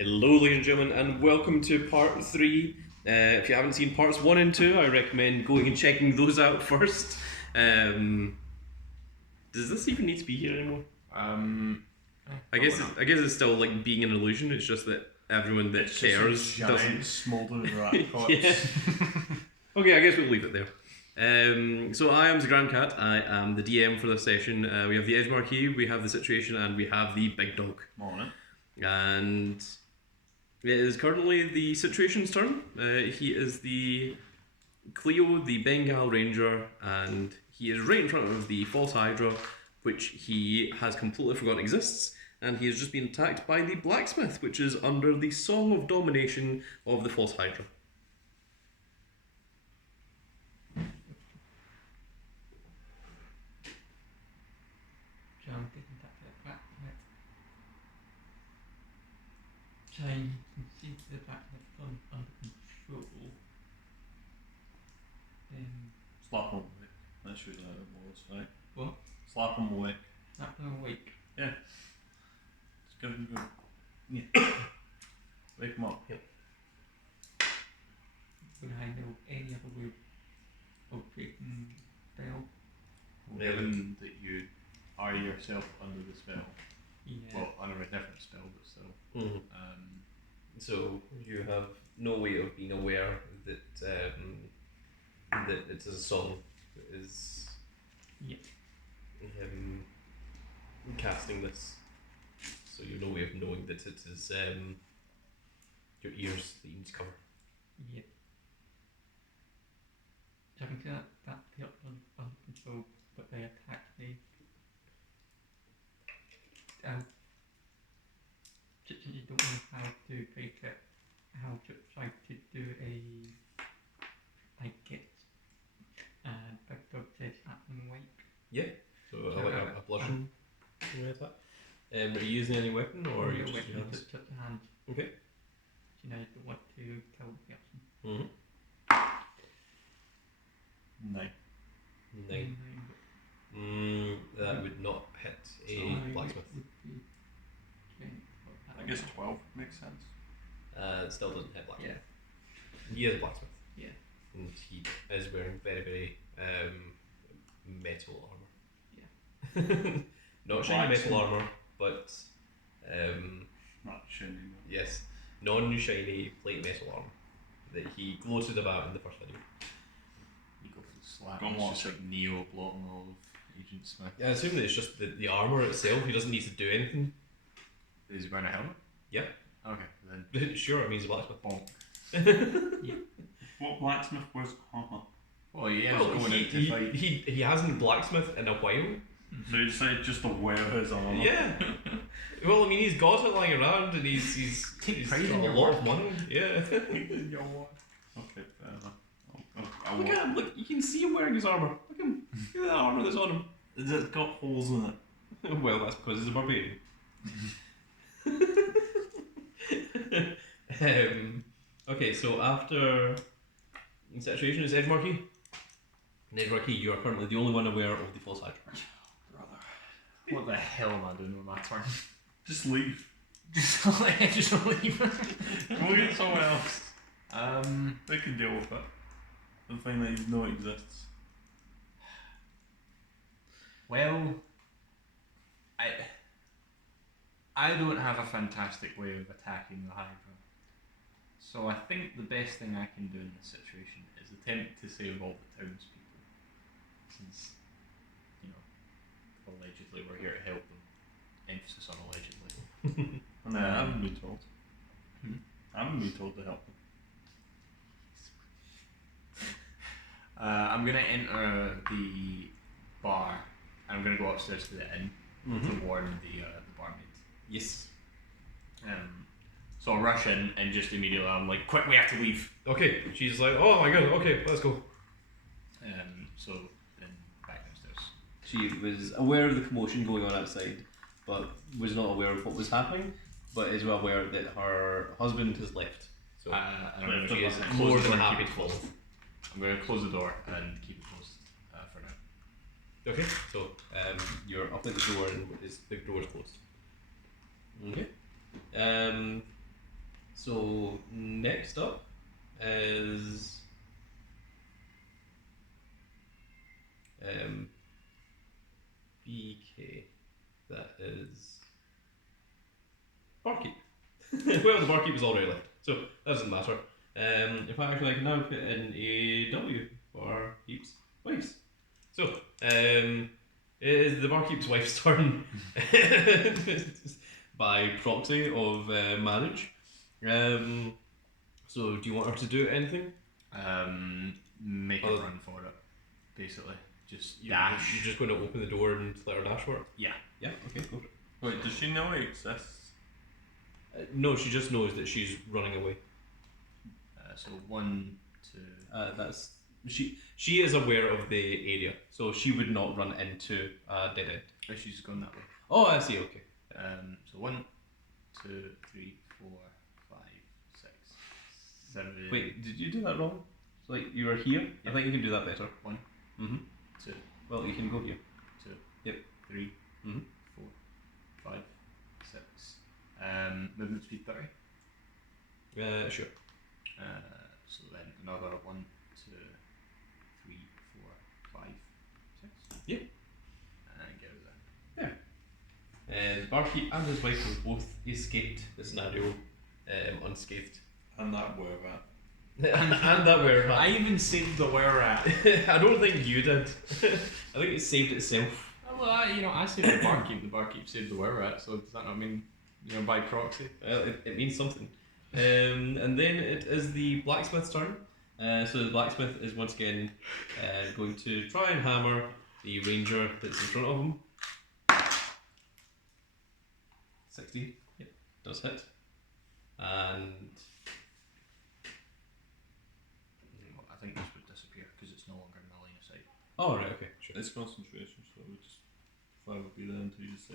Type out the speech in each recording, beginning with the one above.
Hello, ladies and gentlemen, and welcome to part 3. If you haven't seen parts 1 and 2, I recommend going and checking those out first. Does this even need to be here anymore? I guess it's still like being an illusion. It's just that everyone that cares doesn't. Smouldering rat corpse. Yeah. Okay, I guess we'll leave it there. So I am the Grand Cat. I am the DM for this session. We have the Edge Marquee, we have the Situation, and we have the Big Dog. Morning. And it is currently the Situation's turn. He is the Cleo, the Bengal Ranger, and he is right in front of the False Hydra, which he has completely forgotten exists, and he has just been attacked by the Blacksmith, which is under the Song of Domination of the False Hydra. John getting back to the blacksmith. Trying to see the blacksmith under control. Slap him awake. That's usually how it was, right? What? Slap him awake. Not gonna wake. Yeah. Just give him a go. Yeah. Wake him up. Yep. Would I know any other way of breaking spell? Given that you are yourself under the spell. Yeah. Well, under a different spell, but still. Mm-hmm. So you have no way of being aware that that it's a song that is him casting this. So you have no way of knowing that it is your ears that you need to cover. Yeah. So I can see that the under control, but they attacked me. Since you don't know how to break it, how to try to do I guess. And Big Dog says I can wake. So a bludgeon with that. Are you using any weapon or are you just weapon your hands? just the hands. Okay. You know, you don't want to kill the person. Mm-hmm. 9. 9. That would not hit a blacksmith. I guess 12 makes sense. It still doesn't hit blacksmith. Yeah. He is a blacksmith. Yeah. And he is wearing very, very metal armour. Not shiny metal armour, but Not shiny. yes, non-shiny plate metal armour that he gloated about in the first video. You go for the slap. Go and It's watch just like Neo blocking all of Agent Smith. Yeah, I assume that it's just the armour itself. He doesn't need to do anything. Is he wearing a helmet? Yeah. Okay, then. Sure, I mean he's a blacksmith. Bonk. What blacksmith was armor? Well, he is Well, going out to fight. he hasn't blacksmith in a while. So you decided just to wear his armor? Yeah. Well, I mean, he's got it lying around, and he's pride got in a your lot work. of money. Yeah. Okay, fair enough. I'll Look at him. Look, you can see him wearing his armor. Look at him. Look at that armor that's on him. It's got holes in it. Well, that's because he's a barbarian. Okay, so after Situation is Edge Marquee. In Edge Marquee, you are currently the only one aware of the False Hydra. What the hell am I doing with my turn? Just leave. just leave. Go get someone else. Um, They can deal with it. The thing that you know exists. well, I don't have a fantastic way of attacking the Hydra. So I think the best thing I can do in this situation is attempt to save all the townspeople. Since, allegedly we're here to help them. Emphasis on allegedly. And then I haven't been told. Hmm? I haven't been told to help them. I'm going to enter the bar and I'm going to go upstairs to the inn to warn the barmaid. Yes. So I'll rush in and just immediately I'm like, quick, we have to leave. Okay, she's like, oh my god, okay, let's go. So then back downstairs. She was aware of the commotion going on outside, but was not aware of what was happening, but is well aware that her husband has left. So And I'm going she to is close more the than door and happy keep to it follow. closed. I'm going to close the door and keep it closed for now. Okay, so you're up at the door and the door is closed. Okay. So next up is BK. That is Barkeep. Well, the Barkeep is already left, so that doesn't matter. In fact, I can now put in a W for Keep's wives. So, it is the Barkeep's wife's turn by proxy of marriage. So, do you want her to do anything? Make a Other- run for it, basically. Just You- dash. You're just going to open the door and let her dash for it? Yeah. Yeah, okay, go for it. Wait, does she know it exists? No, she just knows that she's running away. So 1, 2. That's she is aware of the area, so she would not run into a dead end. Oh, she's gone that way. Oh, I see. Okay. So 1, 2, 3, 4, 5, 6, 7. Wait, did you do that wrong? So, like you were here. I think you can do that better. 1, Mhm. 2, Well, you can go here. 2, Yep. 3, Mhm. 4, 5, 6. Movement speed 30. Sure. So then another 1, 2, 3, 4, 5, 6. Yep. And get out of there. Barkeep and his wife have both escaped the scenario unscathed. And that were that. and that were I even saved the where rat. I don't think you did. I think it saved itself. Well, I saved the barkeep. The barkeep saved the where rat. So does that not mean, by proxy? Well, it means something. And then it is the blacksmith's turn. So the blacksmith is once again going to try and hammer the ranger that's in front of him. 60. Yep, does hit. And I think this would disappear because it's no longer in my line of sight. oh right, okay, sure. It's concentration, so we just fire would be there until you say.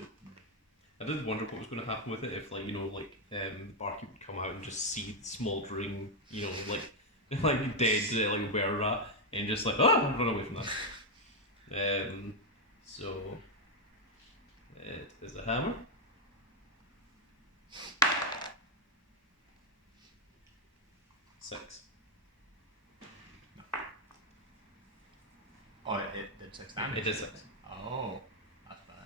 I did wonder what was going to happen with it if, like, Barkeep would come out and just see the smouldering, like dead, like were rat, and just like, run away from that. So it is a hammer. Six. Oh, it did 6 damage. It did 6. Oh, that's bad.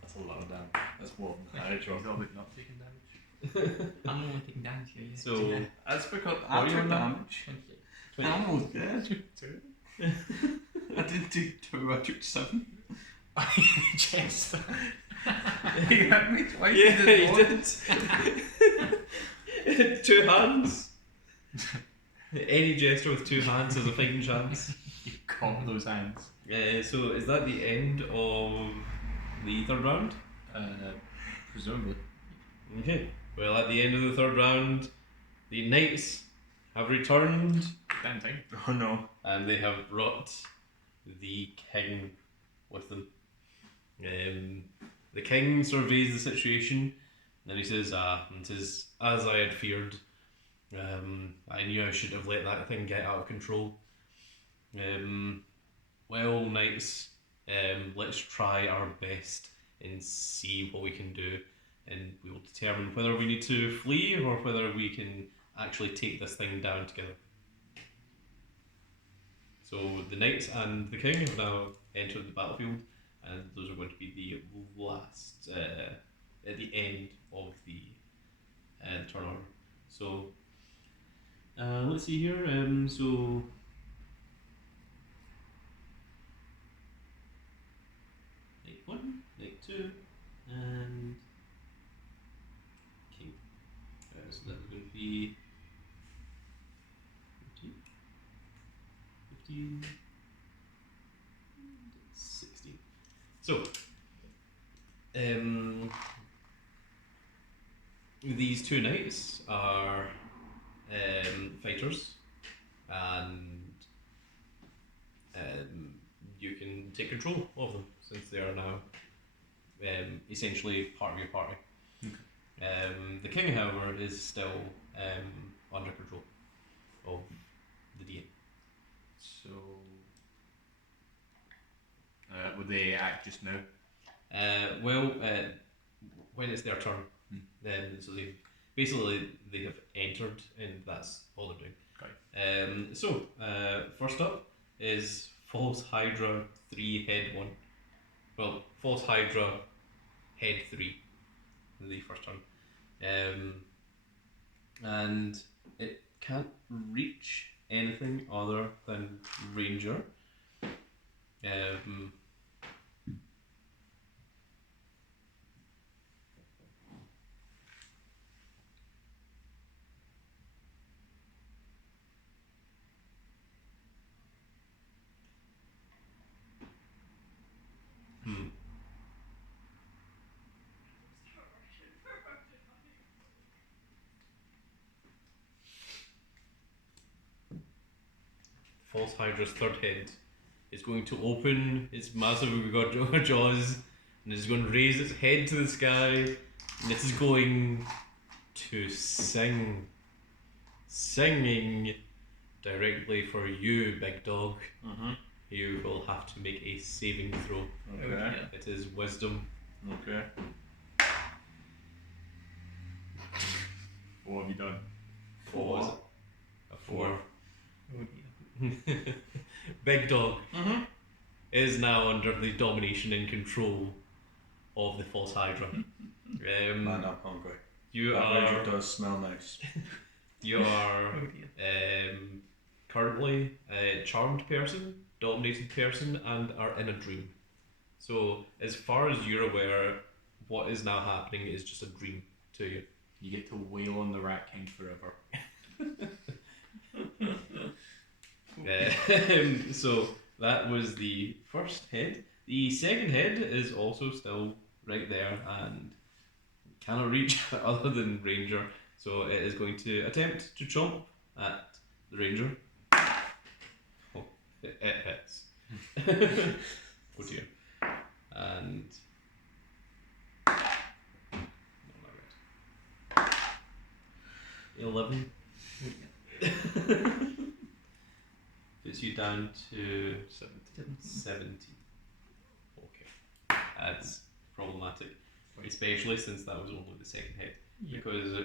That's a lot of damage. That's more than I He's drop. probably not taking damage. I'm only taking damage here. Yeah. So Yeah. That's because What I are you took on now? damage. 26. I'm almost dead. 2. I didn't do 2, I took 7. Chest. You hit me twice. yeah, you did you one. did. 2 hands. Any jester with 2 hands has a fighting chance. You caught those hands. So is that the end of the third round? Presumably. Okay. Well, at the end of the third round, the knights have returned Damn thing. Oh no. and they have brought the king with them. The king surveys the situation and he says, it is as I had feared. I knew I should have let that thing get out of control. Well, knights, let's try our best and see what we can do, and we will determine whether we need to flee or whether we can actually take this thing down together. So the knights and the king have now entered the battlefield, and those are going to be the last at the end of the turn order. So let's see here. So knight 1, knight 2, and king. So that's going to be 15, 16. So, these 2 knights are fighters, and you can take control of them since they are now essentially part of your party. The king, however, is still under control of the DM. So. Would they act just now? Well, when it's their turn, Hmm. then so basically they have entered, and that's all they're doing. Okay. So first up is False Hydra 3 Head 1. Well, False Hydra Head 3 in the first turn. And it can't reach anything other than Ranger. False Hydra's third head is going to open its massive jaws and it's going to raise its head to the sky and it is going to singing directly for you, big dog. You will have to make a saving throw. Okay. It is wisdom. Okay. What have you done? What was it? A 4. Oh dear. Big dog is now under the domination and control of the False Hydra. Man, I'm hungry. You That are Ranger does smell nice. you are Oh dear. currently a charmed person, dominated person, and are in a dream. So as far as you're aware, what is now happening is just a dream to you. You get to wail on the Rat King forever. So that was the first head. The second head is also still right there and cannot reach other than Ranger. So it is going to attempt to chomp at the Ranger. Oh, it hits. Oh dear. And not that good. 11. Puts you down to 17. Okay. That's problematic. Especially since that was only the second head. Yeah. Because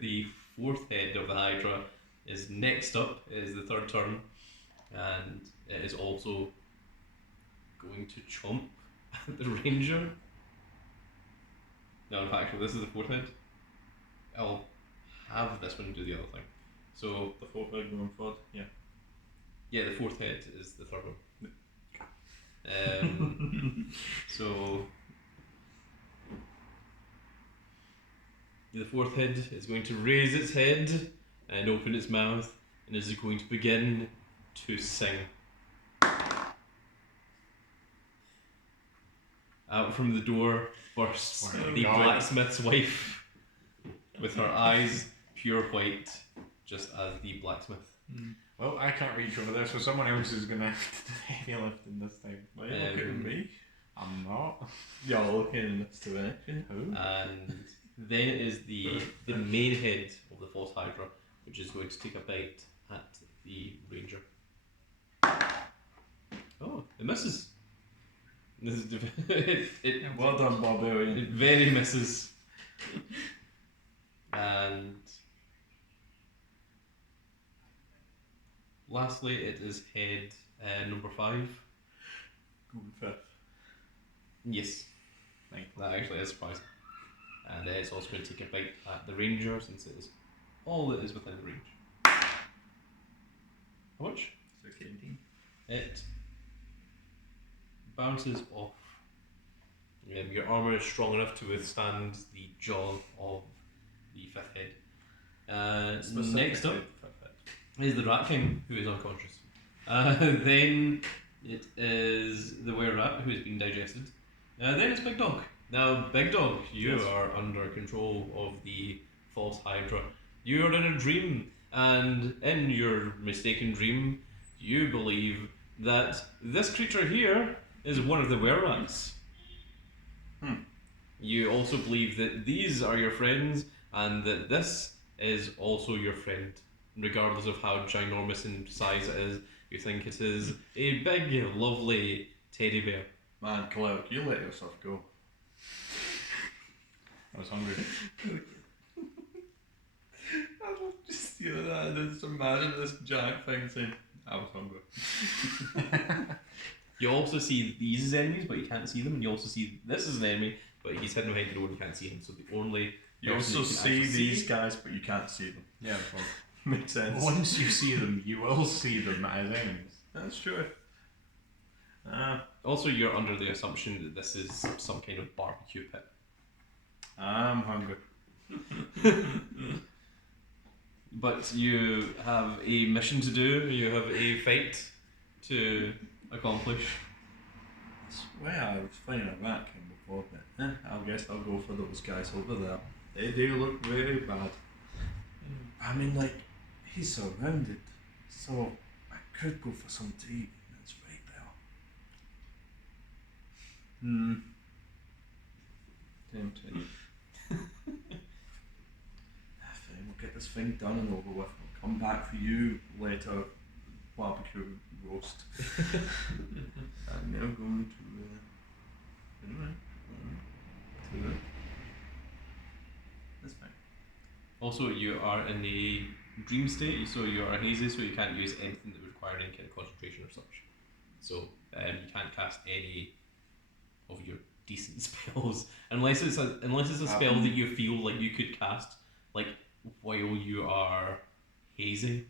the fourth head of the Hydra is next up, it is the third turn, and it is also going to chomp at the Ranger. No, in fact, this is the fourth head. I'll have this one do the other thing. So, The fourth head going forward? Yeah. yeah, the fourth head is the third one. So the fourth head is going to raise its head and open its mouth and is going to begin to sing. Out from the door bursts Oh, the God. blacksmith's wife with her eyes pure white, just as the blacksmith. Well, I can't reach over there, so someone else is going to have to do the heavy lifting this time. Why are you looking at me? I'm not. You're looking in this direction. Who? And then it is the main head of the False Hydra, which is going to take a bite at the Ranger. Oh, it misses. This is it Well done, Barbarian. It very misses. And lastly, it is head number 5. Going fifth. Yes, Right. that actually is surprising. And it's also going to take a bite at the Ranger since it is all that is within range. How much? 17. It bounces off. Your armour is strong enough to withstand the jaw of the fifth head. Next up is the Rat King, who is unconscious. Then it is the Were Rat, who has been digested. Then it's Big Dog. Now, Big Dog, you Yes. are under control of the False Hydra. You are in a dream, and in your mistaken dream, you believe that this creature here is one of the Were Rats. You also believe that these are your friends, and that this is also your friend. Regardless of how ginormous in size it is, you think it is a big, lovely teddy bear. Man, Clerk, you let yourself go. I was hungry. Just just imagine this giant thing saying, "I was hungry." You also see these as enemies, but you can't see them, and you also see this as an enemy, but he's hidden behind the door and you can't see him. So the only You person also that see you can actually these guys, but you can't see them. Yeah, well, Makes sense. once you see them, you will see them as enemies. That's true. Also, you're under the assumption that this is some kind of barbecue pit. I'm hungry. But you have a mission to do, you have a fight to accomplish. Well, I was finding a rat came before, but I guess I'll go for those guys over there. They do look very bad. I mean, like, he's surrounded, so I could go for some tea. It's right there. Tempting. Fine, we'll get this thing done and over with. I'll come back for you later, barbecue roast. I'm now going to that's fine. Also, you are in a dream state, so you are hazy, so you can't use anything that would require any kind of concentration or such. So you can't cast any of your decent spells unless it's a spell that you feel like you could cast like while you are hazing.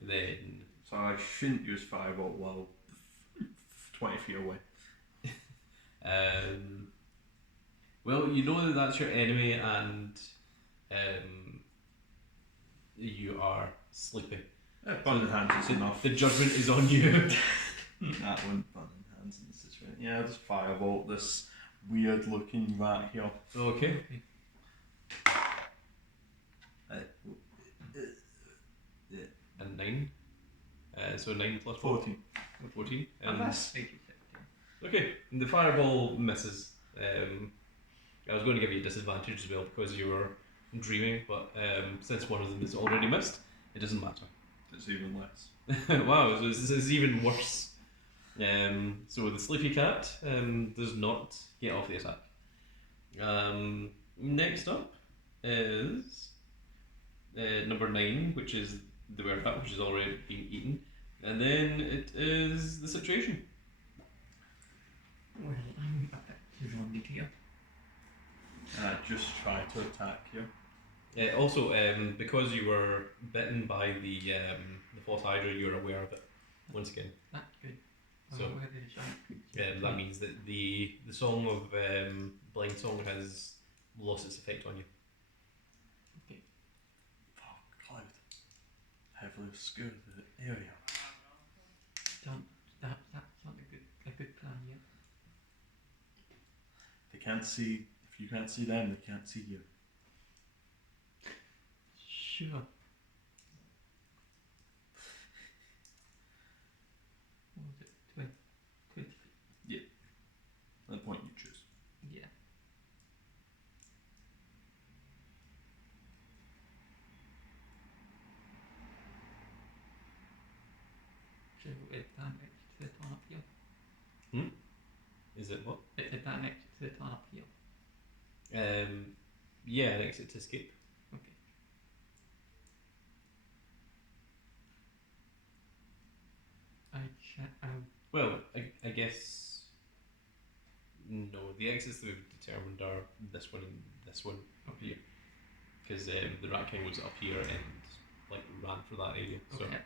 Then So I shouldn't use Firebolt while 20 feet away. well, you know that that's your enemy, and you are sleepy. Burning hands is enough. The judgment is on you. That wouldn't burning hands in this situation. Yeah, I'll just Firebolt this weird looking rat here. Okay. And 9. So 9 plus 14. 14. And that's Okay, the fireball misses. I was going to give you a disadvantage as well because you were dreaming, but since one of them is already missed, it doesn't matter. It's even less. Wow, so this is even worse. So the sleepy cat does not get off the attack. Next up is number 9, which is the werewolf, which has already been eaten, and then it is the situation. Well, I'm a bit surrounded here. And I just try to attack you. Also, because you were bitten by the false hydra, you're aware of it once again. That's good. So, Where the giant creature. that means that the song of Blind Song has lost its effect on you. Okay. Oh, Cloud. Heavily obscured the area. That's not a good plan yet. They can't see, if you can't see them, they can't see you. Sure. What was it? 20 feet? At the point you choose. Yeah. So advantage to the turn up here. Is it what? It's advantage to the turn up here. Yeah, an exit to escape. Okay. Well, I guess no. The exits that we've determined are this one and this one up here, because the Rat King was up here and like ran for that area. So Okay.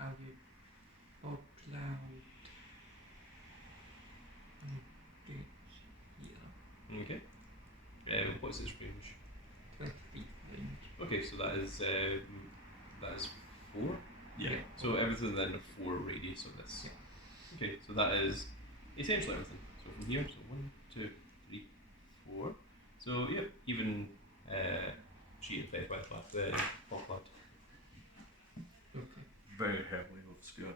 I'll do fog cloud and gates here. okay. What's its range? 20 feet range. Okay, so that is 4. Yeah. Okay, so everything then a 4 radius of this. Yeah. Okay, so that is essentially everything. So from here, so 1, 2, 3, 4. So yeah, even cheated fed by the fog cloud. Okay. Very heavily obscured.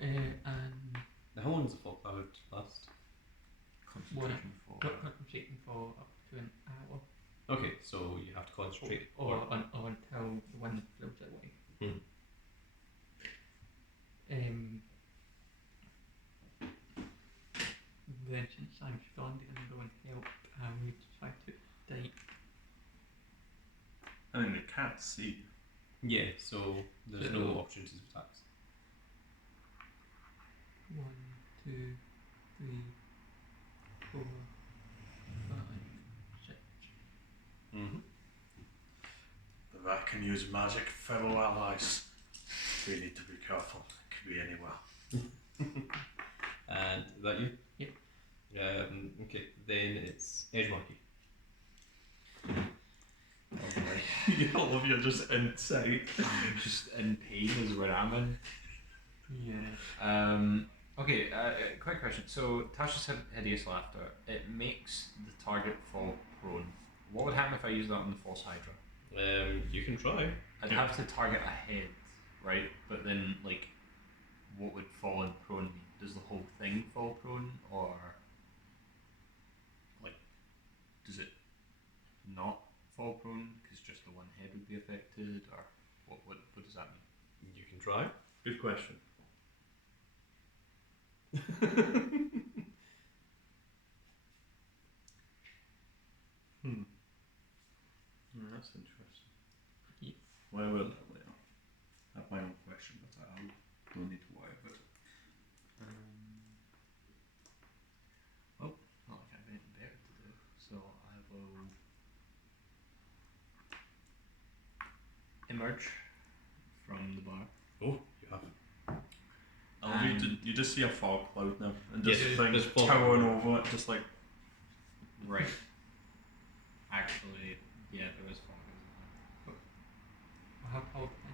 And How long does the fog cloud last? Concentration for. concentrating for up to an hour, Okay, so you have to concentrate. or until the wind blows away. Hmm. once I'm strong and go and help, you try to die. I mean, they can't see. Yeah, so there's no opportunities for attacks. 1, 2, 3, 4, 5, 6. Mm-hmm. The rat can use magic, fellow allies. We need to be careful. It could be anywhere. And is that you? Yep. Okay, then it's Edgemarky. All of you are just inside. I'm just in pain is where I'm in. Yeah. Okay, quick question. So, Tasha's hideous laughter, it makes the target fall prone. What would happen if I use that on the false hydra? You can try. I'd have to target a head, right? But then, like, what would falling prone mean? Does the whole thing fall prone, or like, does it not fall prone because just the one head would be affected, or what does that mean? You can try. Good question. That's interesting. Yeah. Well, I will later. I have my own question, but I don't need to worry about it. Well, not like I have anything better to do, so I will emerge from the bar. Oh, you have. You just see a fog cloud now, and just Yeah, things there's fog. towering over it, just like. Right. Actually, yeah, there is fog, isn't How tall can I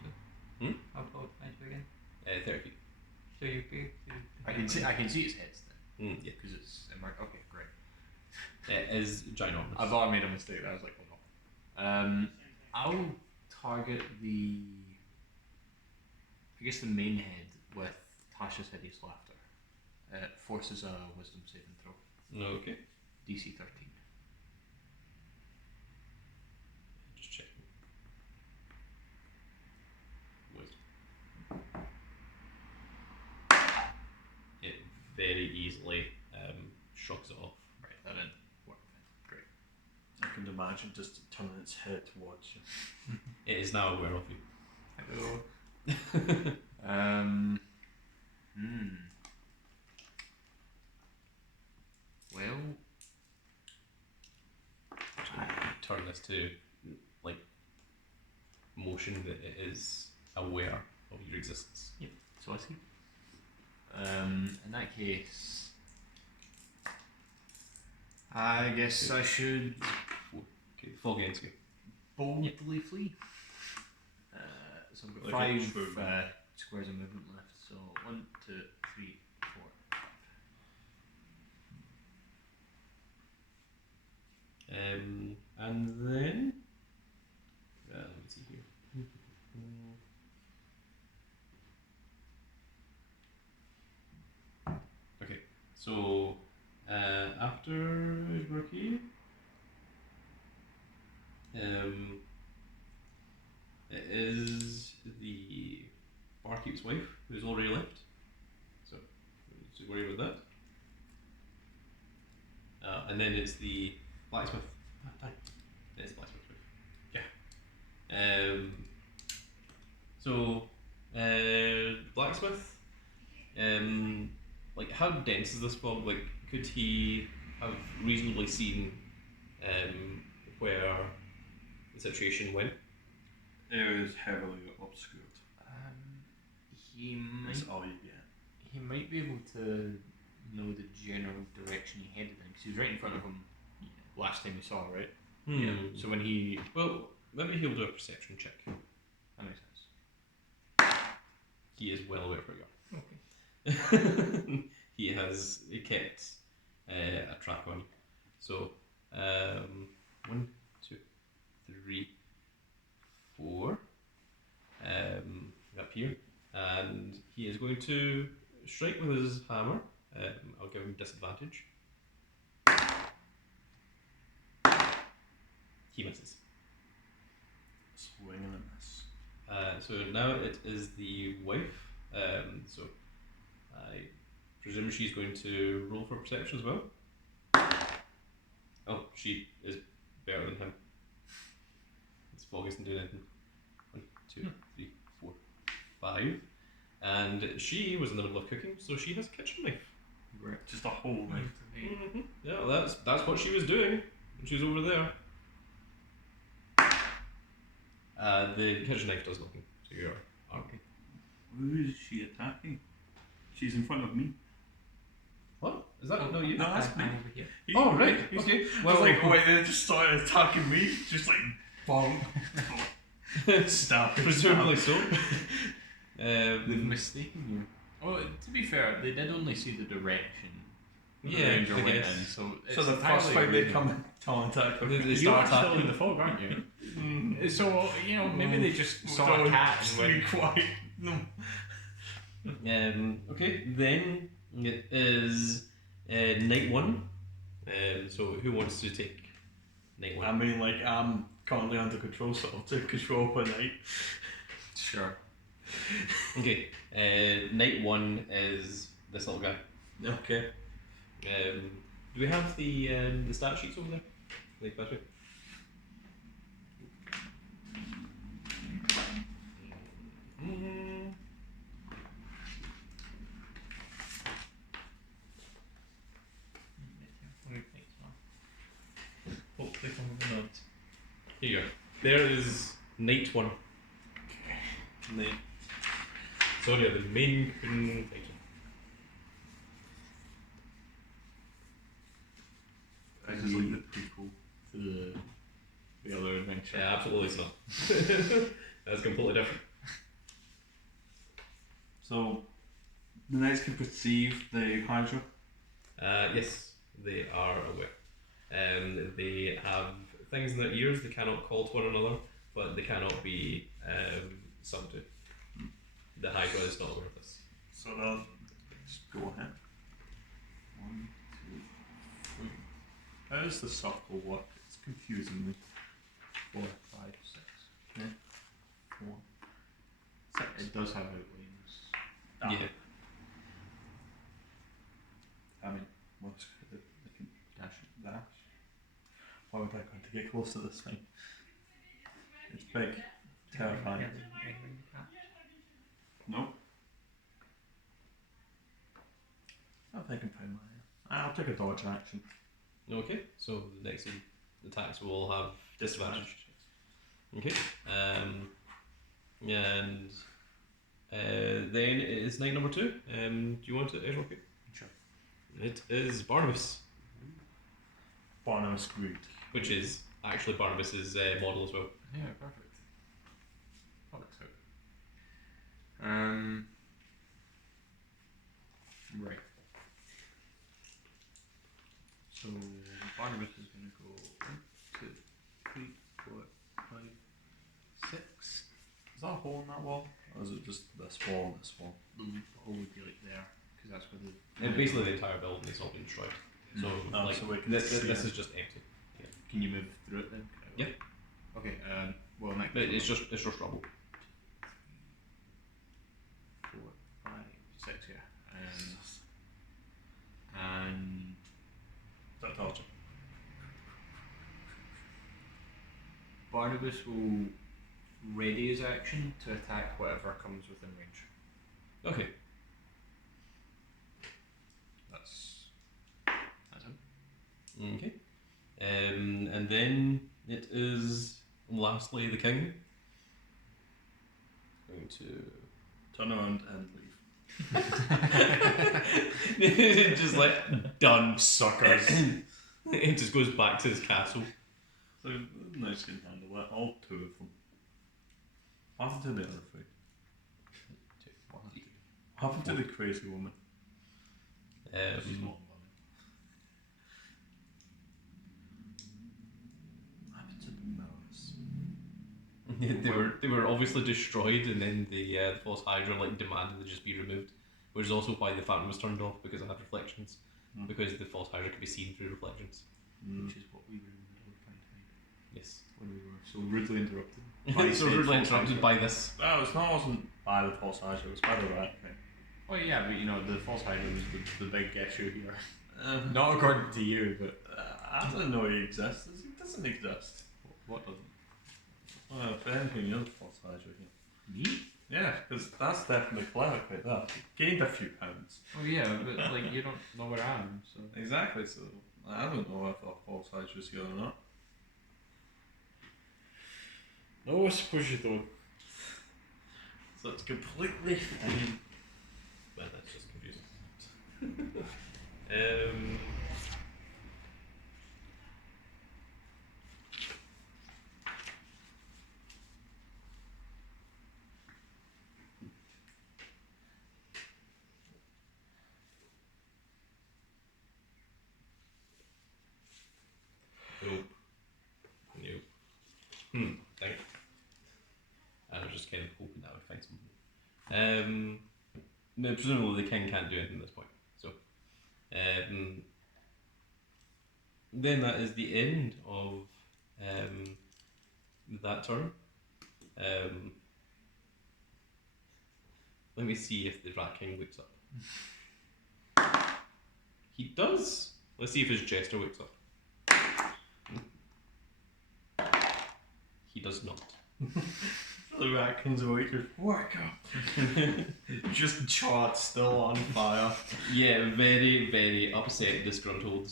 do? How tall can I do again? 30 feet. So you'd be able to. there? I can see its heads then, Yeah. because it's emerged. Okay, great. It is ginormous. I thought I made a mistake there. I was like, oh no. I'll target I guess the main head with Tasha's hideous laughter. Forces a wisdom saving throw. Okay. DC 13. Just checking. Wisdom. It very easily shrugs it off. Right, that didn't work then. Great. I can imagine just turning its head towards you. It is now aware of you. Hello. Well, Turn this to like motion that it is aware of your existence. so I see. In that case, I guess I should Okay, full gains go. boldly flee. So I've got Like a 5 true squares of movement left. So 1, 2, 3, 4, 5. And then let me see here. Okay, so after Rookie, it is the barkeep's wife who's already left. So don't worry about that. And then it's the blacksmith. It's the blacksmith's wife. Yeah. So blacksmith. Like how dense is this fog? Like could he have reasonably seen where the situation went? It is heavily obscured. He might That's all you get. he might be able to know the general direction he headed in because he was right in front of him last time we saw, right? Yeah. So when he Well, maybe he'll do a perception check. that makes sense. He is well aware of where you Okay. are. He kept a track on you. So 1, 2, 3, 4 up here, and he is going to strike with his hammer. I'll give him disadvantage. He misses. Swing and a miss. So now it is the wife. So I presume she's going to roll for perception as well. she is better than him. This vlog isn't doing anything. 1, 2, 3, 4, 5. And she was in the middle of cooking, so she has a kitchen knife. Right. Just a whole knife. Yeah, that's what she was doing. She was over there. The kitchen knife does nothing to your arm. Okay. Who is she attacking? She's in front of me. What? Is that no you? No, that's I'm me. over here. Oh right. Okay. Well, Well, like wait, they just started attacking me, just like bonk, stab, presumably so. They've mistaken you. Well, to be fair, they did only see the direction the Yeah, ranger I went guess. in, so it's So the first entirely time they reasonable. come to attack her, They You start are still in attacking. the fog, aren't you? Mm. So, you know, maybe they just saw a Don't cat and just went, be quiet. No. Okay, then it is night 1. So who wants to take night 1? I mean, like I'm currently under control, so I'll take control for night. sure. Okay, night 1 is this little guy. Okay. Do we have the stat sheets over there? Like that way? Mm. Hopefully some of the notes. Here you go. There is night 1. Night. Sorry, the main title. This is like the prequel to The other adventure. Yeah, absolutely it's not. That's completely different. So the knights can perceive the Hydra. Yes, they are aware. They have things in their ears they cannot call to one another, but they cannot be summoned to. The Hydra is not aware of this. So they'll just go ahead. 1, 2, 3. How does the circle work? It's confusing me. 4, 5, 6. 4, 6. It does have outlines. Yeah. I mean, what's they can dash. Why would I going to get close to this thing? It's big, terrifying. Yeah, they can't. No. I don't think I can find my. I'll take a dodge action. Okay, so the next attacks will have disadvantage. Okay. And then it's night number 2. Do you want it, Ezra? Sure. It is Barnabas, Barnabas Groot. which is actually Barnabas's model as well. Yeah, perfect. Works out. Right. So Barnabas is going to go 1, 2, 3, 4, 5, 6. Is that a hole in that wall? Or is it just this wall and this wall? The hole would be like there, because that's where the. And basically the entire building is all been destroyed. So Oh, like so we can this see is it. just empty. Can you move through it then? Yep. Okay. Well, next. But it's just rubble. 4, 5, 6. Yeah. And That dodge. Barnabas will ready his action to attack whatever comes within range. Okay. That's him. Okay. And then it is lastly the king. Going to Turn around and leave. just like done. Suckers. It just goes back to his castle. So knights can handle it. All 2 of them. What happened to the other 3? What happened to the crazy woman? She's not What happened to the mouse? they were obviously destroyed, and then the false Hydra like demanded they just be removed, which is also why the Phantom was turned off because it had reflections. Mm. Because the false Hydra could be seen through reflections. which is what we were in the middle of trying to find Yes. when we were so rudely interrupted. So rudely interrupted by this. That wasn't by the false Hydra, it was by the rat thing. Oh yeah, but you know the false Hydra was the big issue here. Not according to you, but I don't know he exists. He doesn't exist. What doesn't? Well, if anything, you're the false Hydra here. Me? Yeah, because that's definitely cleric right there. Gained a few pounds. Oh yeah, but like you don't know where I am, so. Exactly, so I don't know if a false Hydra's here or not. No, I suppose you don't. So it's completely fine. Well, that's just confusing. um. Nope. Nope. Think. I was just kind of hoping that I would find something. No, presumably the king can't do anything at this point. So, then that is the end of that turn. Let me see if the Rat King wakes up. He does. Let's see if his Jester wakes up. He does not. The Rat King's awake. Wake up! Just charred, still on fire. Yeah, very, very upset, disgruntled,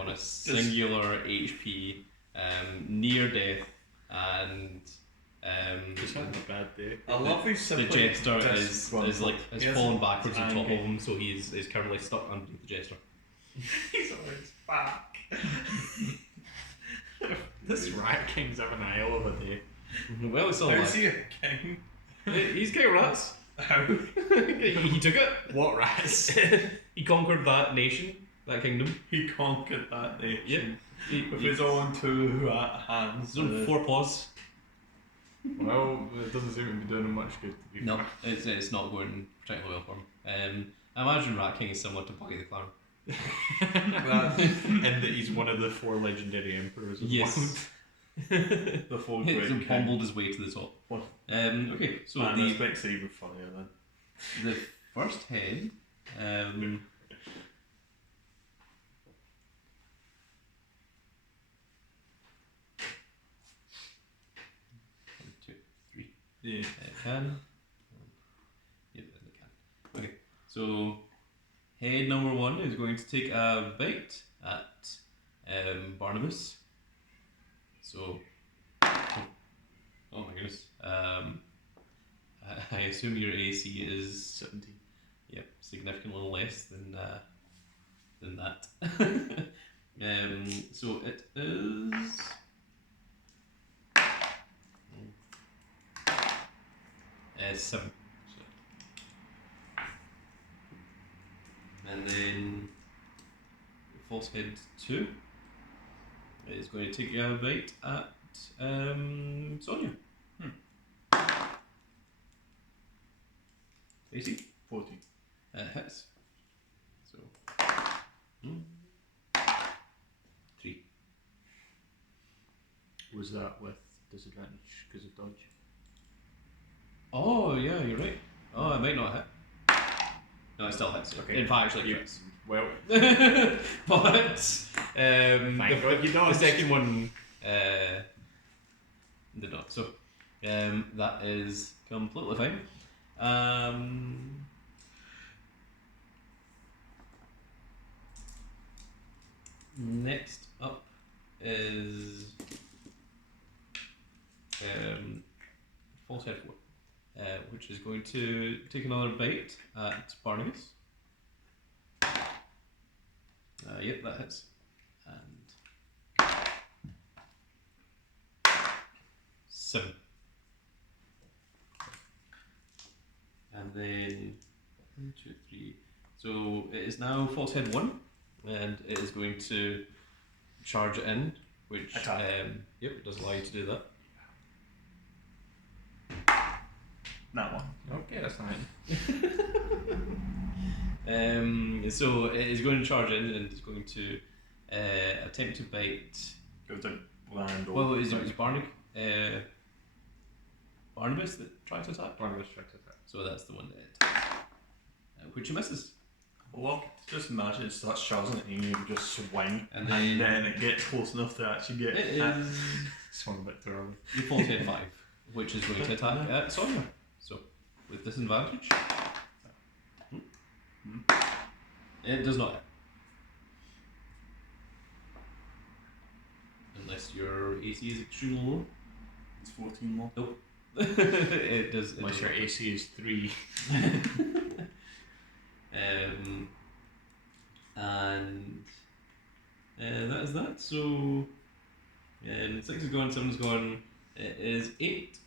on a singular HP, near death, and Just having a bad day. I love his the Jester is like has Yes, fallen backwards on top of angry. him, so he's currently stuck underneath the Jester. He's on his back. This Rat King's having a hell of a day. Well, it's still How is alive. he a king? He's king of rats. How? He took it. What rats? He conquered that nation, that kingdom. He conquered that nation. Yeah. With his own two rat hands. His own 4 paws. Well, it doesn't seem to be doing him much good to be No, fair. it's not going particularly well for him. I imagine Rat King is similar to Buggy the Clown. And that he's one of the 4 legendary emperors of the world. Yes. The full great He's king. bumbled his way to the top. What? Okay, so Man, the this makes it even funnier then. the first head. 1, 2, 3. Yeah. It can. Yep, it can. Okay, so head number 1 is going to take a bite at Barnabas. So, oh my goodness. I assume your AC is 17. yep significantly less than that. So it is. Seven. So. And then False Head 2 is going to take a bite at Sonia. AC 14. hits. So 3. Was that with disadvantage because of dodge? Oh yeah, you're right. Oh, it might not hit. No, it still hits. Okay. In fact, actually, it hits. Well, But thank God you the dodged. second one did not. So that is completely fine. Next up is False Head 4. Which is going to take another bite at Barnabas. Yep, that hits. And 7. And then 1, 2, 3. So it is now False Head 1, and it is going to charge it in, which Attack. Yep, it does allow you to do that. That one. okay, that's fine. So it is going to charge in and it's going to attempt to bite. It was a bland old Well, it was thing. Barnabas that tried to attack. Barnabas tried to attack. So that's the one that it attacks. Which he misses. Well, just imagine it starts shouting at you and you just swing, And and then then it gets close enough to actually get it hit. is Swung a bit too early. the false head 5, which is going to attack at Sonia. So, with disadvantage. It does not hit. Unless your AC is extremely low. It's 14 more. it does. It Unless does your not hit. AC is 3. And that is that. So 6 is gone, 7 is gone. It is 8.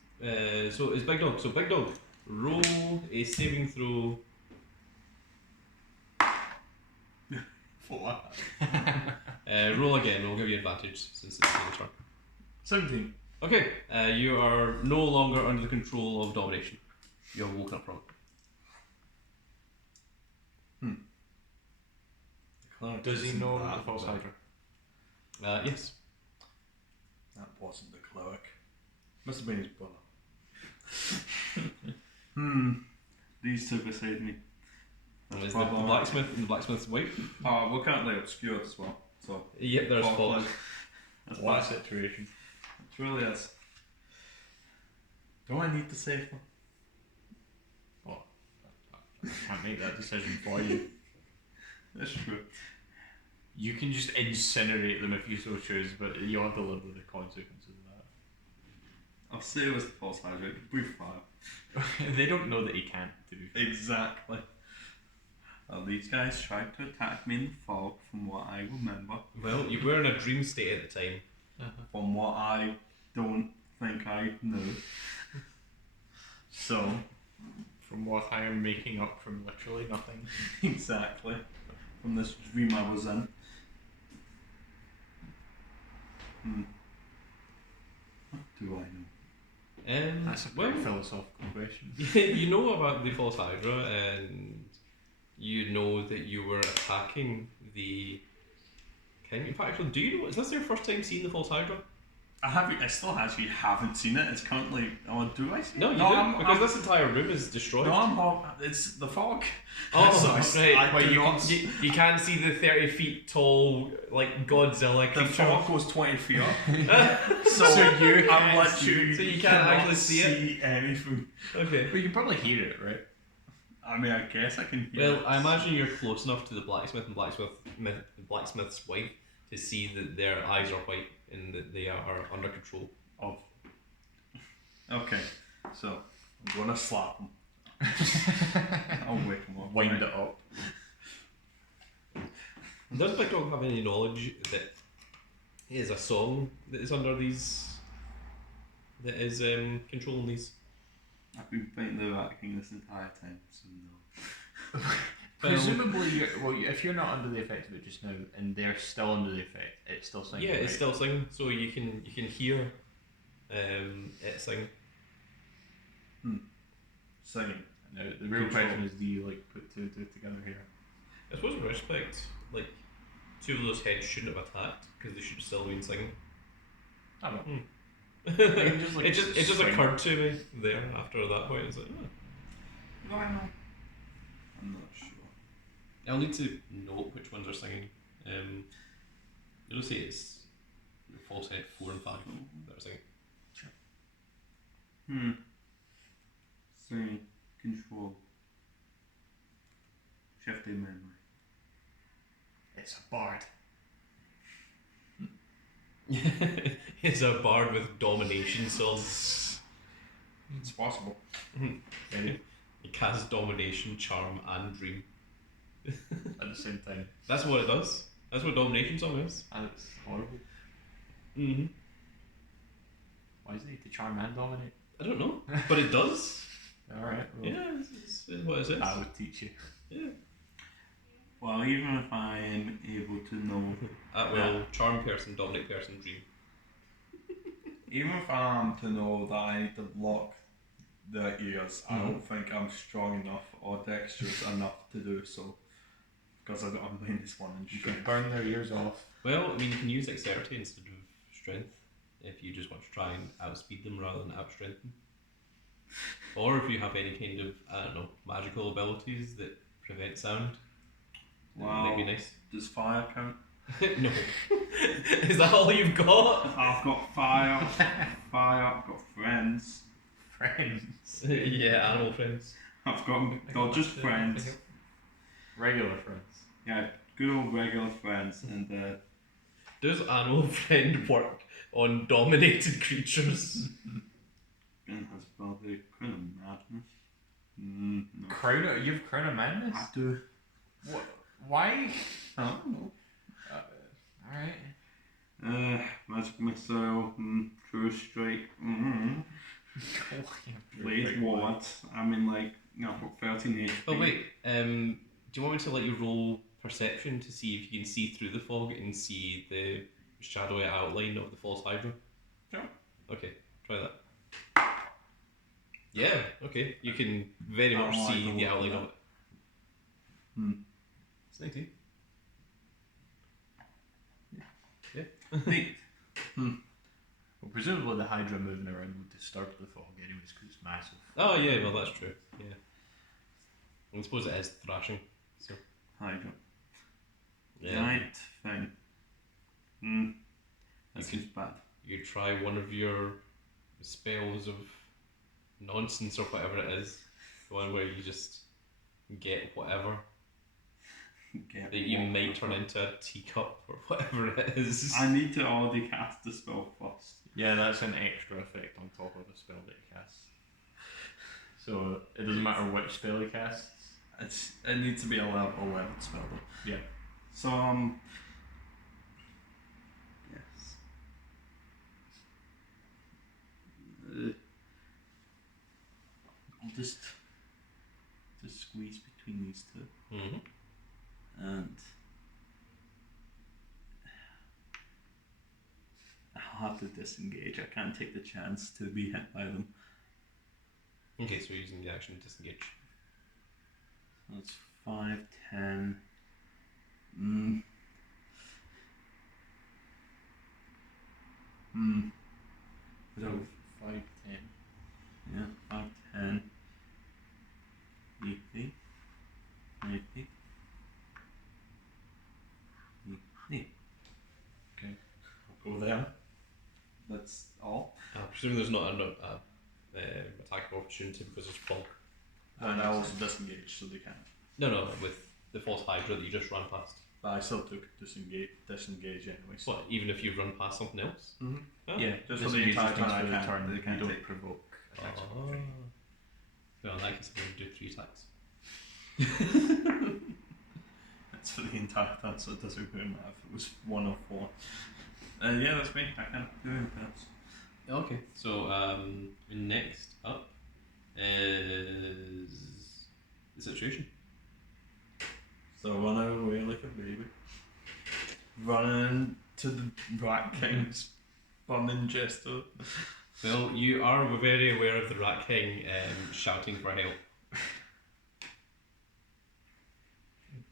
So it's Big Dog. So Big Dog, roll a saving throw. For what? Roll again. We'll give you advantage since it's your turn. 17. Okay. You are no longer under the control of domination. You're woken up from it. Does he Isn't know that the false bad? hydra? Yes. That wasn't the cleric. Must have been his brother. These two beside me. And is the blacksmith and the blacksmith's wife? Oh, we're currently obscured as well. So Yep, there's fog fog. cloud. That's What a bad. situation. It really is. Do I need to save them? Well, I can't make that decision for you. That's true. You can just incinerate them if you so choose, but you have to live with the consequences of I'll say it was the false hydra. Breathe fire. that. They don't know that he can't, to be fair. Exactly. Well, these guys tried to attack me in the fog, from what I remember. Well, you were in a dream state at the time. From what I don't think I know. So, From what I am making up from literally nothing. exactly. From this dream I was in. What do I know? That's a well, pretty philosophical question. you know about the false hydra, and you know that you were attacking the. Can you actually? Do you know? Is this your first time seeing the false hydra? I still actually haven't seen it. It's currently. Oh, do I see No, it? you didn't, because this entire room is destroyed. It's the fog. Oh, So right. I Well, do you, not you can't see the 30 feet tall, like, Godzilla The creature. fog goes 20 feet up. so, So you I'm can't literally. So you can't cannot actually see it? see anything. Okay. But you can probably hear it, right? I mean, I guess I can hear Well, it. I imagine you're close enough to the blacksmith and blacksmith's wife to see that their eyes are white and that they are under control of. Okay, so I'm gonna slap him. I'll wake him up. Wind it up. Does Big Dog have any knowledge that it is a song that is under these, that is controlling these? I've been fighting the Rat King this entire time, so no. Presumably, if you're not under the effect of it just now, and they're still under the effect, it's still singing. Yeah, right? it's still singing, so you can hear it sing. Singing. Now, the real Control. question is, do you like put two and two together here? I suppose in retrospect, like, 2 of those heads shouldn't have attacked because they should have still been singing. I don't know. it just, like, just swing. occurred to me there after that point. It's like, oh. No, I know. I'm not sure. I'll need to note which ones are singing. You'll see it's false head 4 and 5 that are singing. Singing. Control. Shifty memory. It's a bard. It's a bard with domination songs. It's possible. Ready? It casts domination, charm, and dream. At the same time. That's what it does. That's what domination song is. And it's horrible. Mm-hmm. Why does it need to charm and dominate? I don't know, but it does. Alright, well, Yeah, it's what it is. I would teach you. Yeah. Well, even if I am able to know, At will, charm person, dominate person, dream. even if I am to know that I need to lock their ears, I don't think I'm strong enough or dexterous enough to do so. Because I'm minus 1 in You can strength. burn their ears off. Well, I mean, you can use dexterity instead of strength if you just want to try and outspeed them rather than outstrength them. Or if you have any kind of, I don't know, magical abilities that prevent sound. Wow. Might be nice. Does fire count? No. Is that all you've got? I've got fire. I've got friends. Friends. Yeah, animal friends. I've got not just friends. Regular friends. Yeah, good old regular friends. And Does animal friend work on dominated creatures? Ben has probably Crown of Madness. No. You've Crown of Madness? I do. What? Why? I don't know. Alright. Magic Missile, True Strike, Blade Ward. I mean, like, I've got 13 HP. Oh wait, do you want me to let you roll perception to see if you can see through the fog and see the shadowy outline of the false Hydra? Sure. Okay, try that. Yeah, okay, you can very much Oh, I see don't the like outline that. of it. It's 19. Neat. Well, presumably the Hydra moving around would disturb the fog anyways because it's massive. Oh yeah, well that's true, yeah. I suppose it is thrashing, so... Hydra. Yeah. Right, fine. That seems bad. You try one of your spells of nonsense or whatever it is. The one where you just get whatever. Get That you what? might turn into a teacup or whatever it is. I need to already cast the spell first. Yeah, that's an extra effect on top of the spell that he casts. So it doesn't matter which spell he casts. It needs to be a level 11 spell though. Yeah. So yes. I'll just squeeze between these two Mm-hmm. and I'll have to disengage. I can't take the chance to be hit by them. Okay, so you're using the action to disengage. That's 5, 10. So, 5, 10. yeah, 5, 10. 80. 90. 80. Okay. I'll go there. That's all. I presume there's not an attack of opportunity because there's fog. And I also disengage, so they can't. No, with the false Hydra that you just ran past. But I still took disengage anyway. So. What, even if you run past something else? Mm-hmm. Oh. Yeah, just for the Disengage entire just time. for the I turn. can't. They You can't don't take. provoke attacks. Oh. Well, in that case, I'm going to do 3 attacks. That's for the entire time, so it doesn't really matter if it was 1 or 4. Yeah, that's me. I can't do anything else. Okay, so next up is the situation. So run away like a baby. Running to the Rat King's burning jester. Well, you are very aware of the Rat King shouting for help.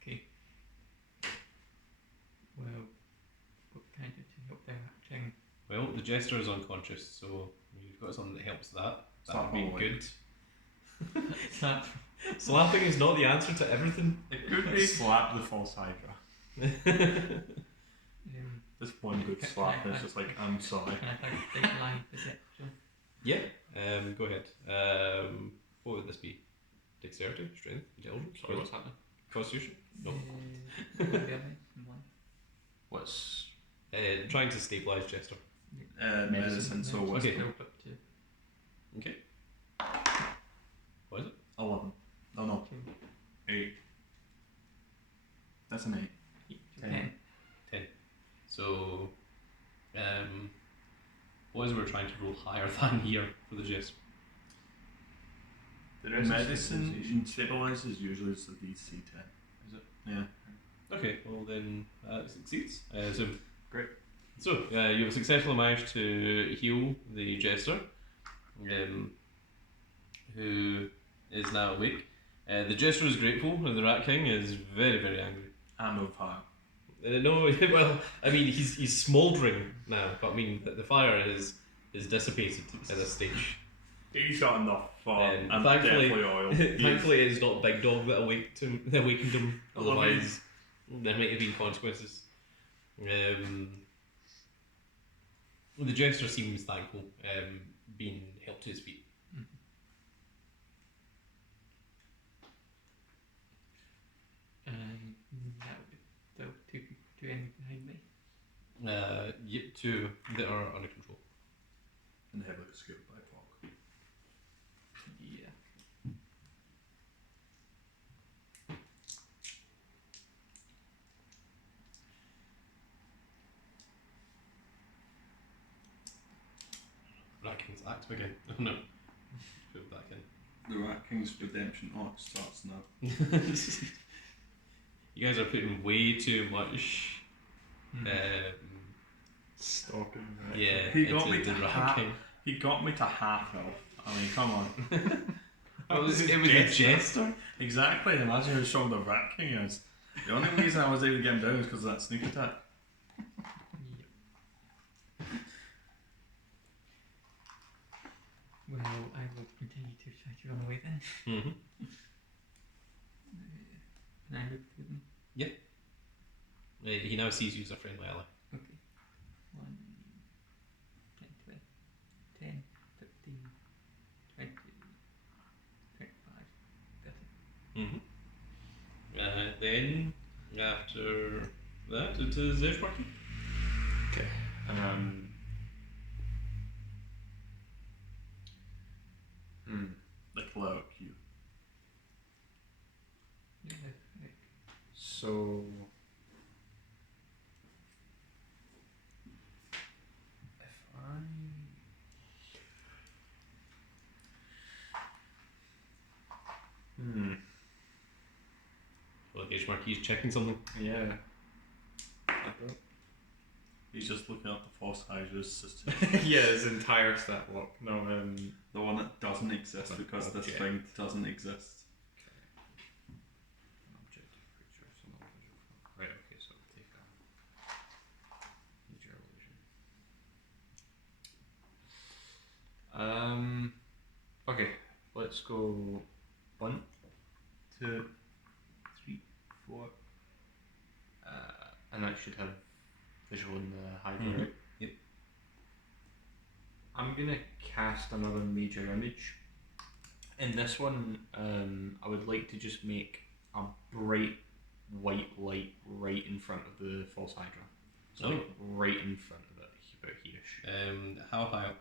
Okay. Well, what can I do to help the Rat King? Well, the jester is unconscious, so you've got something that helps that. That Slap would be him away. good. Slap. Slapping is not the answer to everything. It could be. Slap the false Hydra. This one good slap is just like, I'm sorry. Can I take big line perception? Yeah, go ahead. What would this be? Dexterity, strength, intelligence? Sorry, what's happening? Constitution? No. What would be a one? What's Trying to stabilize Jester. Medicine, so what's Okay. Help up to Okay. What is it? 11. Oh no, 2, 8. That's an 8. 10. So, what is it we're trying to roll higher than here for the gist? the rest of Medicine stabilizes usually it's a DC 10. Is it? Yeah. Okay, well then it succeeds. So Great. So you have successfully managed to heal the jester, who is now awake. The jester is grateful, and the Rat King is very, very angry. I'm on fire. No, well, I mean he's smouldering now, but I mean the fire is dissipated at this stage. He's got enough fire. And I'm thankfully- definitely oil. Thankfully, it's not Big Dog that awakened him. Otherwise, there might have been consequences. The jester seems thankful, being helped to his feet. That would the two ending behind me. Two that are under control. And heavily scooped by fog. Yeah. Rat King's axe again. Oh no. Put it back in. The Rat King's redemption arc starts now. You guys are putting way too much. Stalking. Right? Yeah. He got into me to the Rat half. King. He got me to half health. I mean, come on. It was a jester. Exactly. Imagine how strong the Rat King is. The only reason I was able to get him down is because of that sneak attack. Well, I will continue to try to run away then. Mm-hmm. And I look to them. He now sees you as a friendly ally. Okay. 1, 10, 12, 10, 15, 20, 25, 30. Mm-hmm. Then, after that, it is Edge Party. Okay. The cloak you. Yeah, like, So. If I. Well, Edge Marquis checking something. Yeah. He's just looking up the False Hydra's system. Yeah, his entire stat block. No, The one that doesn't exist because this Object. thing doesn't exist. An objective creature, so not visual form. Right, okay, so I'll take a major illusion. Okay, let's go 1, 2, 3, 4. And that should have visual in the Hydra, right? Yep. I'm gonna cast another major image. In this one, I would like to just make a bright white light right in front of the false Hydra. So like right in front of it, about here-ish. How high up?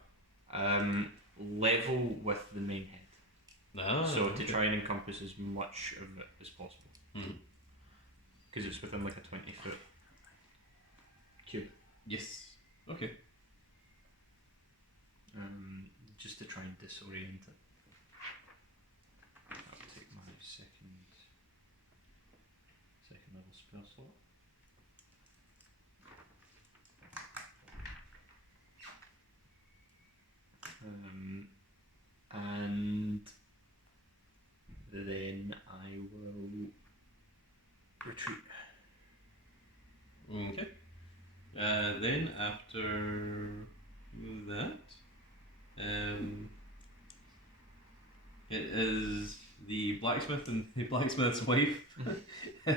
Level with the main head. So to okay. try and encompass as much of it as possible. Hmm. Because it's within like a 20-foot cube. Yes. Okay. Just to try and disorient it. I'll take my second level spell slot. And then I will retreat. Okay. Then after that, it is the blacksmith and the blacksmith's wife. What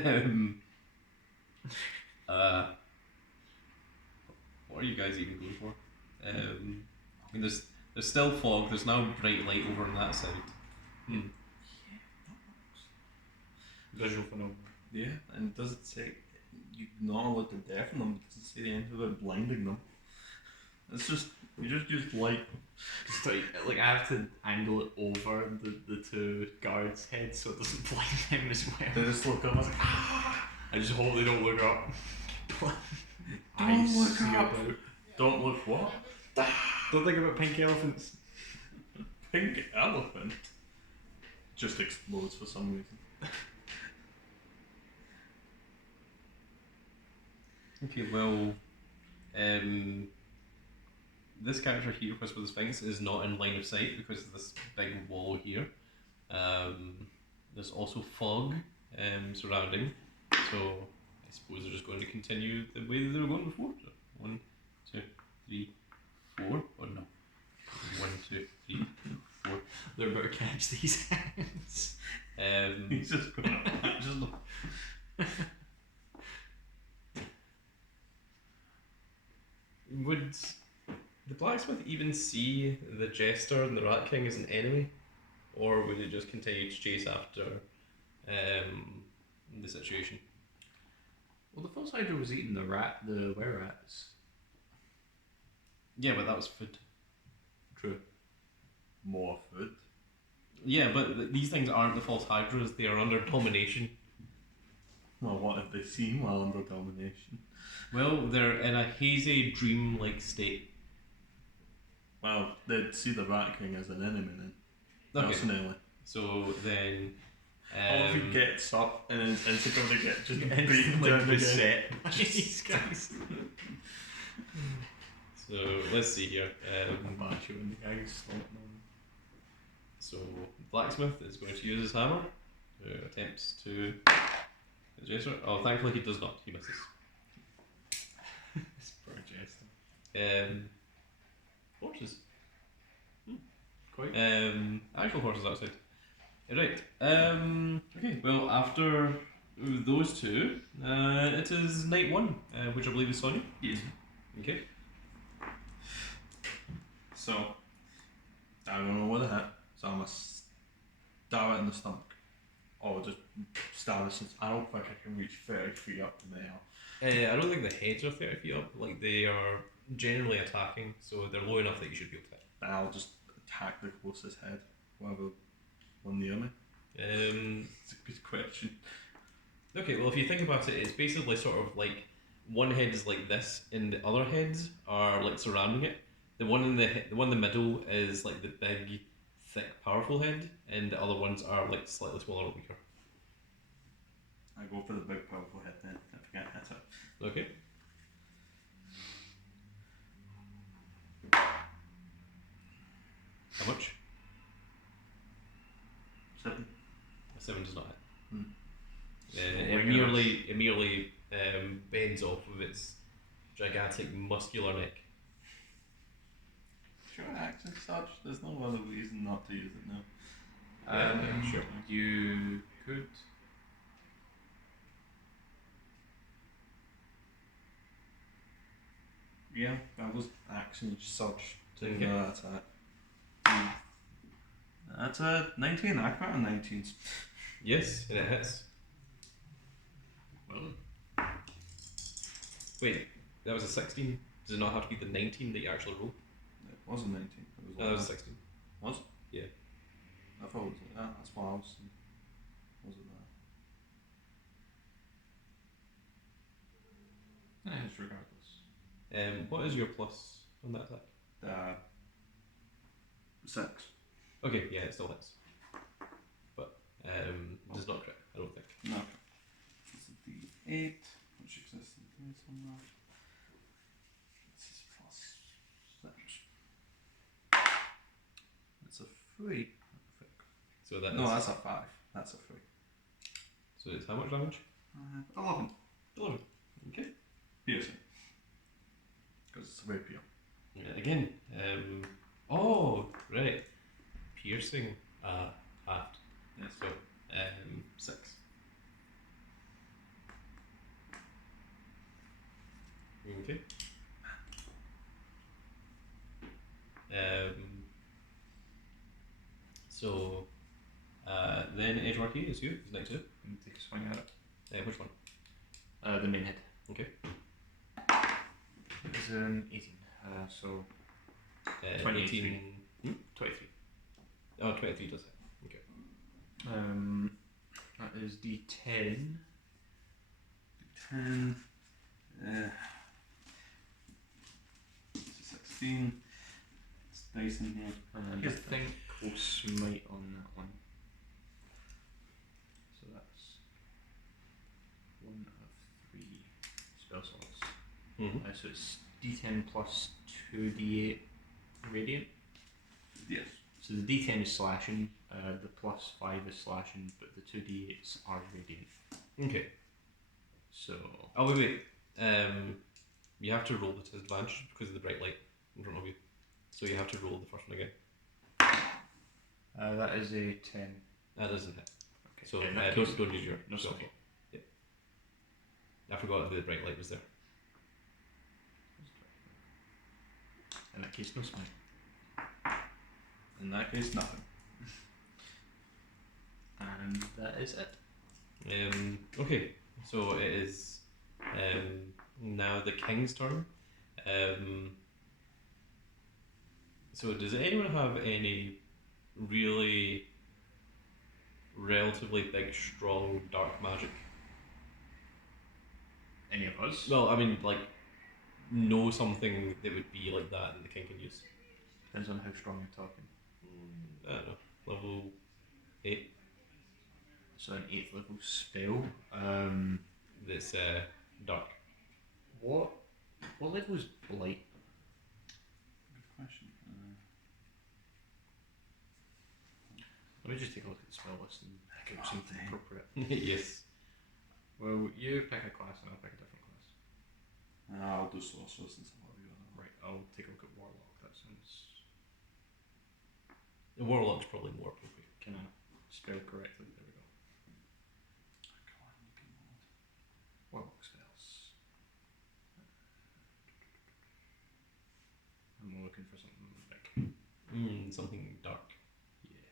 are you guys even going for? I mean, there's still fog. There's now bright light over on that side. Visual phenomenon. Yeah, and does it say you not allowed to deafen them? Does it say anything about blinding them? It's just you just use light. Just like I have to angle it over the two guards' heads so it doesn't blind them as well. They just look up. I was like, I just hope they don't look up. Don't Eyes look sealed up. out. don't look what? Don't think about pink elephants. Pink elephant just explodes for some reason. Okay, well, this character here, Whisper the Sphinx, is not in line of sight because of this big wall here. There's also fog surrounding, so I suppose they're just going to continue the way that they were going before. So 1, 2, 3, 4. Oh no. 1, 2, 3, 4. They're about to catch these hands. He's just gonna just would the blacksmith even see the jester and the rat king as an enemy, or would it just continue to chase after the situation? Well, the false hydra was eating the were rats. Yeah, but that was food. True. More food. Yeah, but these things aren't the false hydras. They are under domination. Well, what have they seen while under domination? Well, they're in a hazy, dream-like state. Well, they'd see the Rat King as an enemy then. Okay. Personally. So then. All if he gets up and is going to get just beaten Instantly down again. beset. Jesus Christ. So let's see here. Macho and the guy who's stomping on. So blacksmith is going to use his hammer. Who attempts to. Jester. Oh, thankfully he does not. He misses. This poor jester. Horses. Quite. Actual horses outside. Right. Okay. Well, after those two, it is night one, which I believe is Sonia. Yes. Okay. So, I don't know what it hit, so I'm going to stab it in the stomach. Or just stab it since I don't think I can reach 30 feet up in the air. I don't think the heads are 30 feet up. Like, they are generally attacking, so they're low enough that you should be able to hit. And I'll just attack the closest head, whoever one near me. It's a good question. Okay, well, if you think about it, it's basically sort of like one head is like this, and the other heads are like surrounding it. The one in the middle is like the big, thick, powerful head, and the other ones are like slightly smaller and weaker. I go for the big powerful head then, if I can't hit it. Okay. How much? 7. A 7 does not hit. Hmm. It merely bends off of its gigantic muscular neck. Sure, action such, there's no other reason not to use it now. Sure. You could. Yeah, that was action such to Okay. that attack. That's a 19, I got a 19s. Yes, and it hits. Well, Wait, that was a 16. Does it not have to be the 19 that you actually roll? It was a 19. It was No, that was a 16. Was? Yeah. I thought it was, that's what I was thinking. Was it that? it's regardless. What is your plus on that attack? 6. Okay, yeah, it still hits. But does not crit, I don't think. No. It's a D8, which exists in here somewhere. This is plus 6. It's a 3, I think. So that No, is- that's a 5. That's a 3. So it's how much damage? 11. 11. Okay. Piercing. Because it's a rapier. Yeah, again. Oh, right. Piercing. Halved. Yes. So 6. Okay. So then Edgemark is you. Is night 2. And take a swing at it. Which one? The main head. Okay. It was an 18. So 23. 23. 23. Oh, 23 does hit. Okay. That is D10. 10. 16. It's dice in here. And Yes, I think we'll smite on that one. So that's 1 of 3 spell slots. Mm-hmm. So it's D10 plus 2d8 radiant. Yes. So the D10 is slashing, the plus 5 is slashing, but the 2d8s are radiant. Okay. So Oh, wait. You have to roll the disadvantage because of the bright light in front of you. So you have to roll the first one again. that is a 10. That doesn't hit. Okay. So in that case, don't use your no spell sorry. slot. Yep. I forgot the bright light was there. In that case, no smite. In that case, nothing. And that is it. Okay, so it is now the king's turn. So does anyone have any really relatively big, strong dark magic? Any of us? Well, I mean, like, know something that would be like that the king can use. Depends on how strong you're talking. I don't know, level 8. So an 8th level spell. That's dark. What level is blight? Good question. Let me just take a look at the spell list and pick out something appropriate. Yes. Well, you pick a class and I'll pick a different class. I'll do sorcerer since I've already got that. Right, I'll take a look at warlock. That sounds. The warlock's probably more appropriate. Can I spell correctly? There we go. Come on, you can mod. Warlock spells. I'm looking for something big. Something dark. Yeah.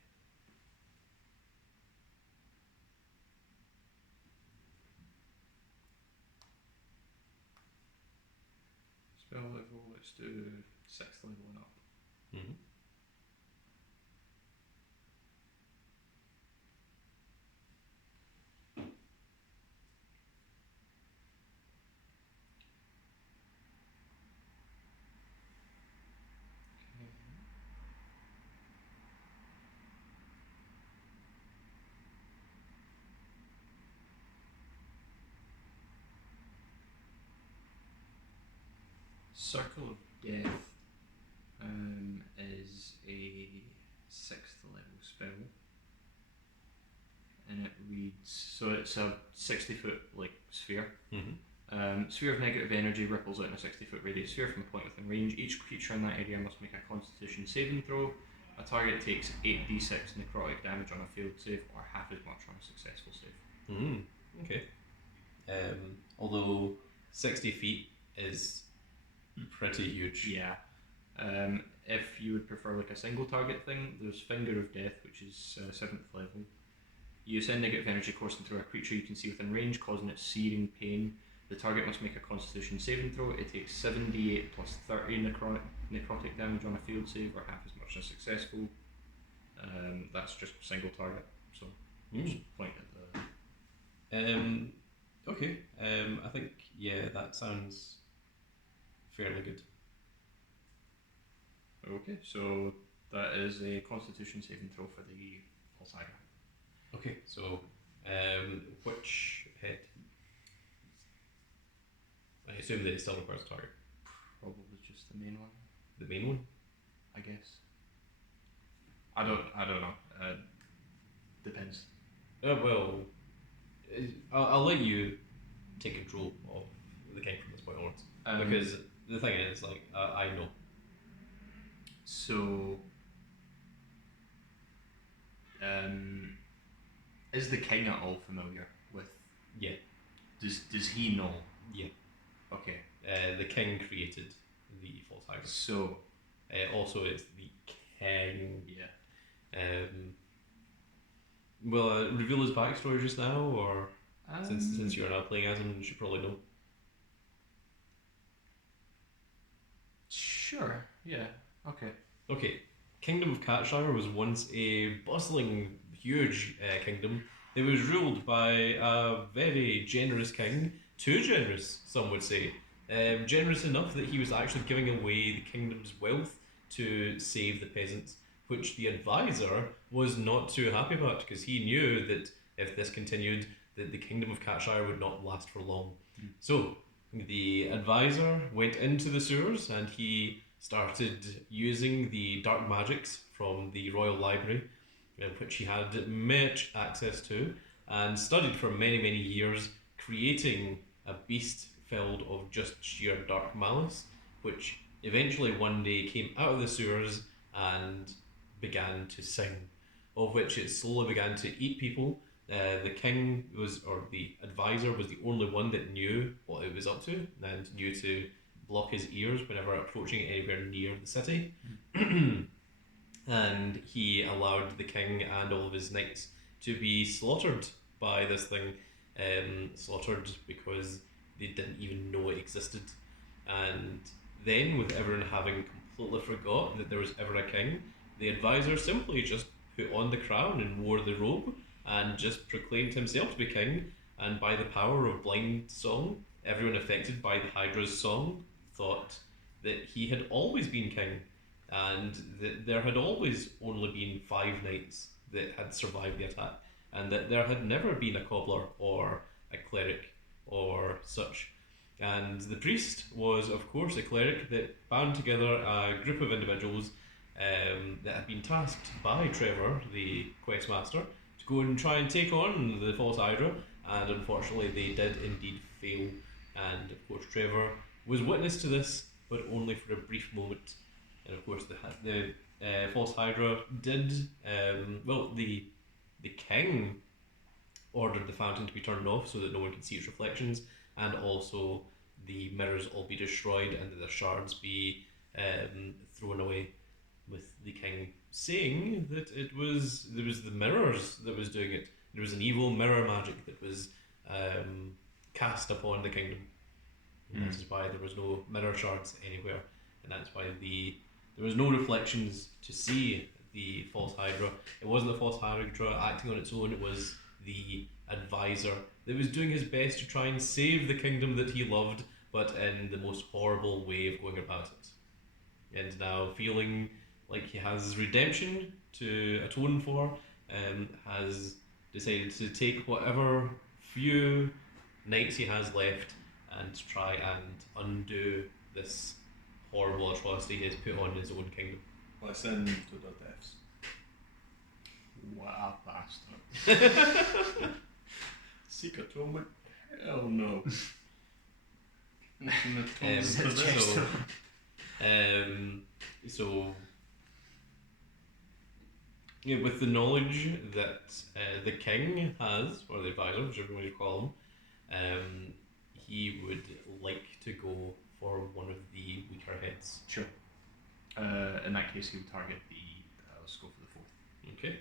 Spell level, let's do 6th level and up. Mm-hmm. Circle of Death is a 6th level spell, and it reads, so it's a 60-foot like sphere. Mm-hmm. Sphere of negative energy ripples out in a 60-foot radius sphere from a point within range. Each creature in that area must make a Constitution saving throw. A target takes 8d6 necrotic damage on a failed save, or half as much on a successful save. Okay. Although 60 feet is pretty huge. Yeah. If you would prefer like a single target thing, there's Finger of Death, which is 7th level. You send negative energy coursing through a creature you can see within range, causing it searing pain. The target must make a Constitution saving throw. It takes 7d8 plus 30 necrotic damage on a failed save, or half as much as successful. That's just single target, so just point at the. Okay. I think that sounds fairly good. Okay, so that is a Constitution saving throw for the Pulse Hydra. Okay, so which head? I assume that it still requires a target. Probably just the main one, The main one? I guess. I don't know. Depends. Well, I'll let you take control of the king from this point onwards. Because the thing is, like, I know. So, is the king at all familiar with? Yeah. Does he know? Yeah. Okay. The king created the false hydra. So. Also, it's the king. Yeah. Will I reveal his backstory just now, or since you're now playing as him, you should probably know. Sure. Yeah. Okay. Okay. Kingdom of Catshire was once a bustling, huge kingdom. It was ruled by a very generous king. Too generous, some would say. Generous enough that he was actually giving away the kingdom's wealth to save the peasants, which the advisor was not too happy about, because he knew that if this continued, that the kingdom of Catshire would not last for long. So the advisor went into the sewers and he started using the dark magics from the royal library, which he had much access to, and studied for many, many years, creating a beast filled of just sheer dark malice, which eventually one day came out of the sewers and began to sing, of which it slowly began to eat people. The king was, or the advisor was the only one that knew what it was up to and knew to block his ears whenever approaching anywhere near the city. And he allowed the king and all of his knights to be slaughtered by this thing. Slaughtered because they didn't even know it existed. And then, with everyone having completely forgot that there was ever a king, the advisor simply just put on the crown and wore the robe and just proclaimed himself to be king. And by the power of blind song, everyone affected by the Hydra's song thought that he had always been king, and that there had always only been 5 knights that had survived the attack, and that there had never been a cobbler or a cleric or such. And the priest was, of course, a cleric that bound together a group of individuals that had been tasked by Trevor, the questmaster, to go and try and take on the false Hydra, and unfortunately they did indeed fail. And of course Trevor was witness to this, but only for a brief moment. And of course the false Hydra did, the king ordered the fountain to be turned off so that no one could see its reflections, and also the mirrors all be destroyed and that the shards be thrown away, with the king saying that there was the mirrors that was doing it. There was an evil mirror magic that was cast upon the kingdom. And that is why there was no mirror shards anywhere, and that's why there was no reflections to see the false Hydra. It wasn't the false Hydra acting on its own, it was the advisor that was doing his best to try and save the kingdom that he loved, but in the most horrible way of going about it. And now, feeling like he has redemption to atone for, has decided to take whatever few knights he has left and try and undo this horrible atrocity he has put on his own kingdom. Listen to the deaths. What a bastard. Seek atonement? Hell no. So yeah, with the knowledge that the king has, or the advisor, whichever way you call him, he would like to go for one of the weaker heads. Sure. In that case, he would target the. Let's go for the 4th. Okay.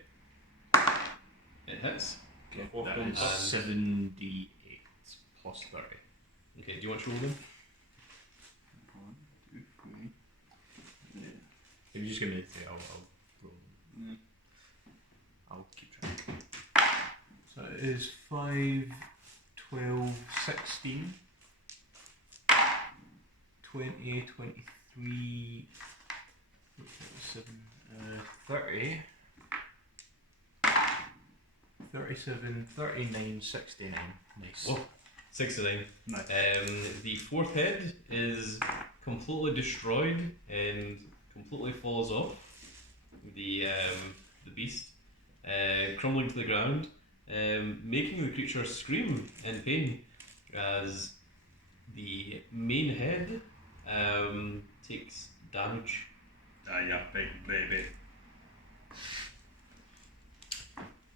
It hits. Okay, fourth That one. is 7d8 plus 30. Okay, do you want to roll them? 1, 2, 3. Yeah. If you just give me the 3, I'll roll them. Yeah. I'll keep track. So it is 5, 12, 16, 20, 23, 27, 30, 37, 39, 69. Nice. Oh, 69. Nice. The 4th head is completely destroyed and completely falls off the beast, crumbling to the ground, making the creature scream in pain as the main head takes damage. Yeah, big baby.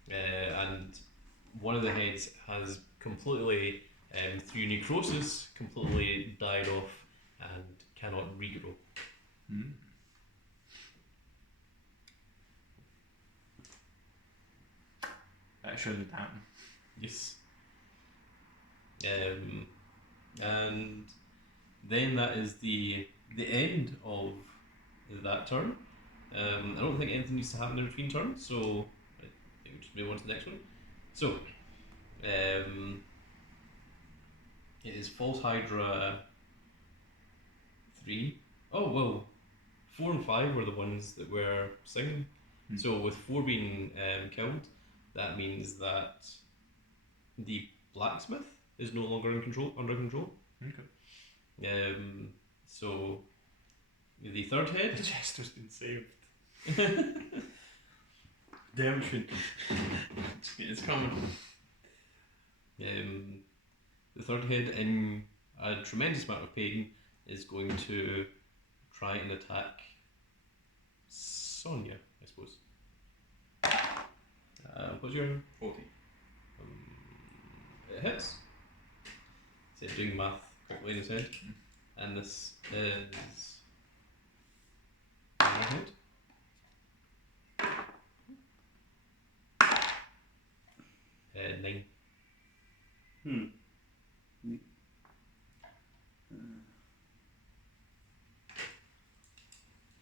And one of the heads has completely, through necrosis, completely died off and cannot regrow. That shouldn't happen. Yes. And then that is the end of that turn. I don't think anything needs to happen in between turns, so I think we just move on to the next one. So, it is False Hydra 3. Oh, well, 4 and 5 were the ones that were singing. So with 4 being killed, that means that the blacksmith is no longer under control. Okay. So the 3rd head. The Jester's been saved. Redemption. It's coming. The 3rd head, in a tremendous amount of pain, is going to try and attack Sonia, I suppose. What's your 40. It hits. So doing math quickly in his head. and this is Hammerhead. Uh, 9. Hmm.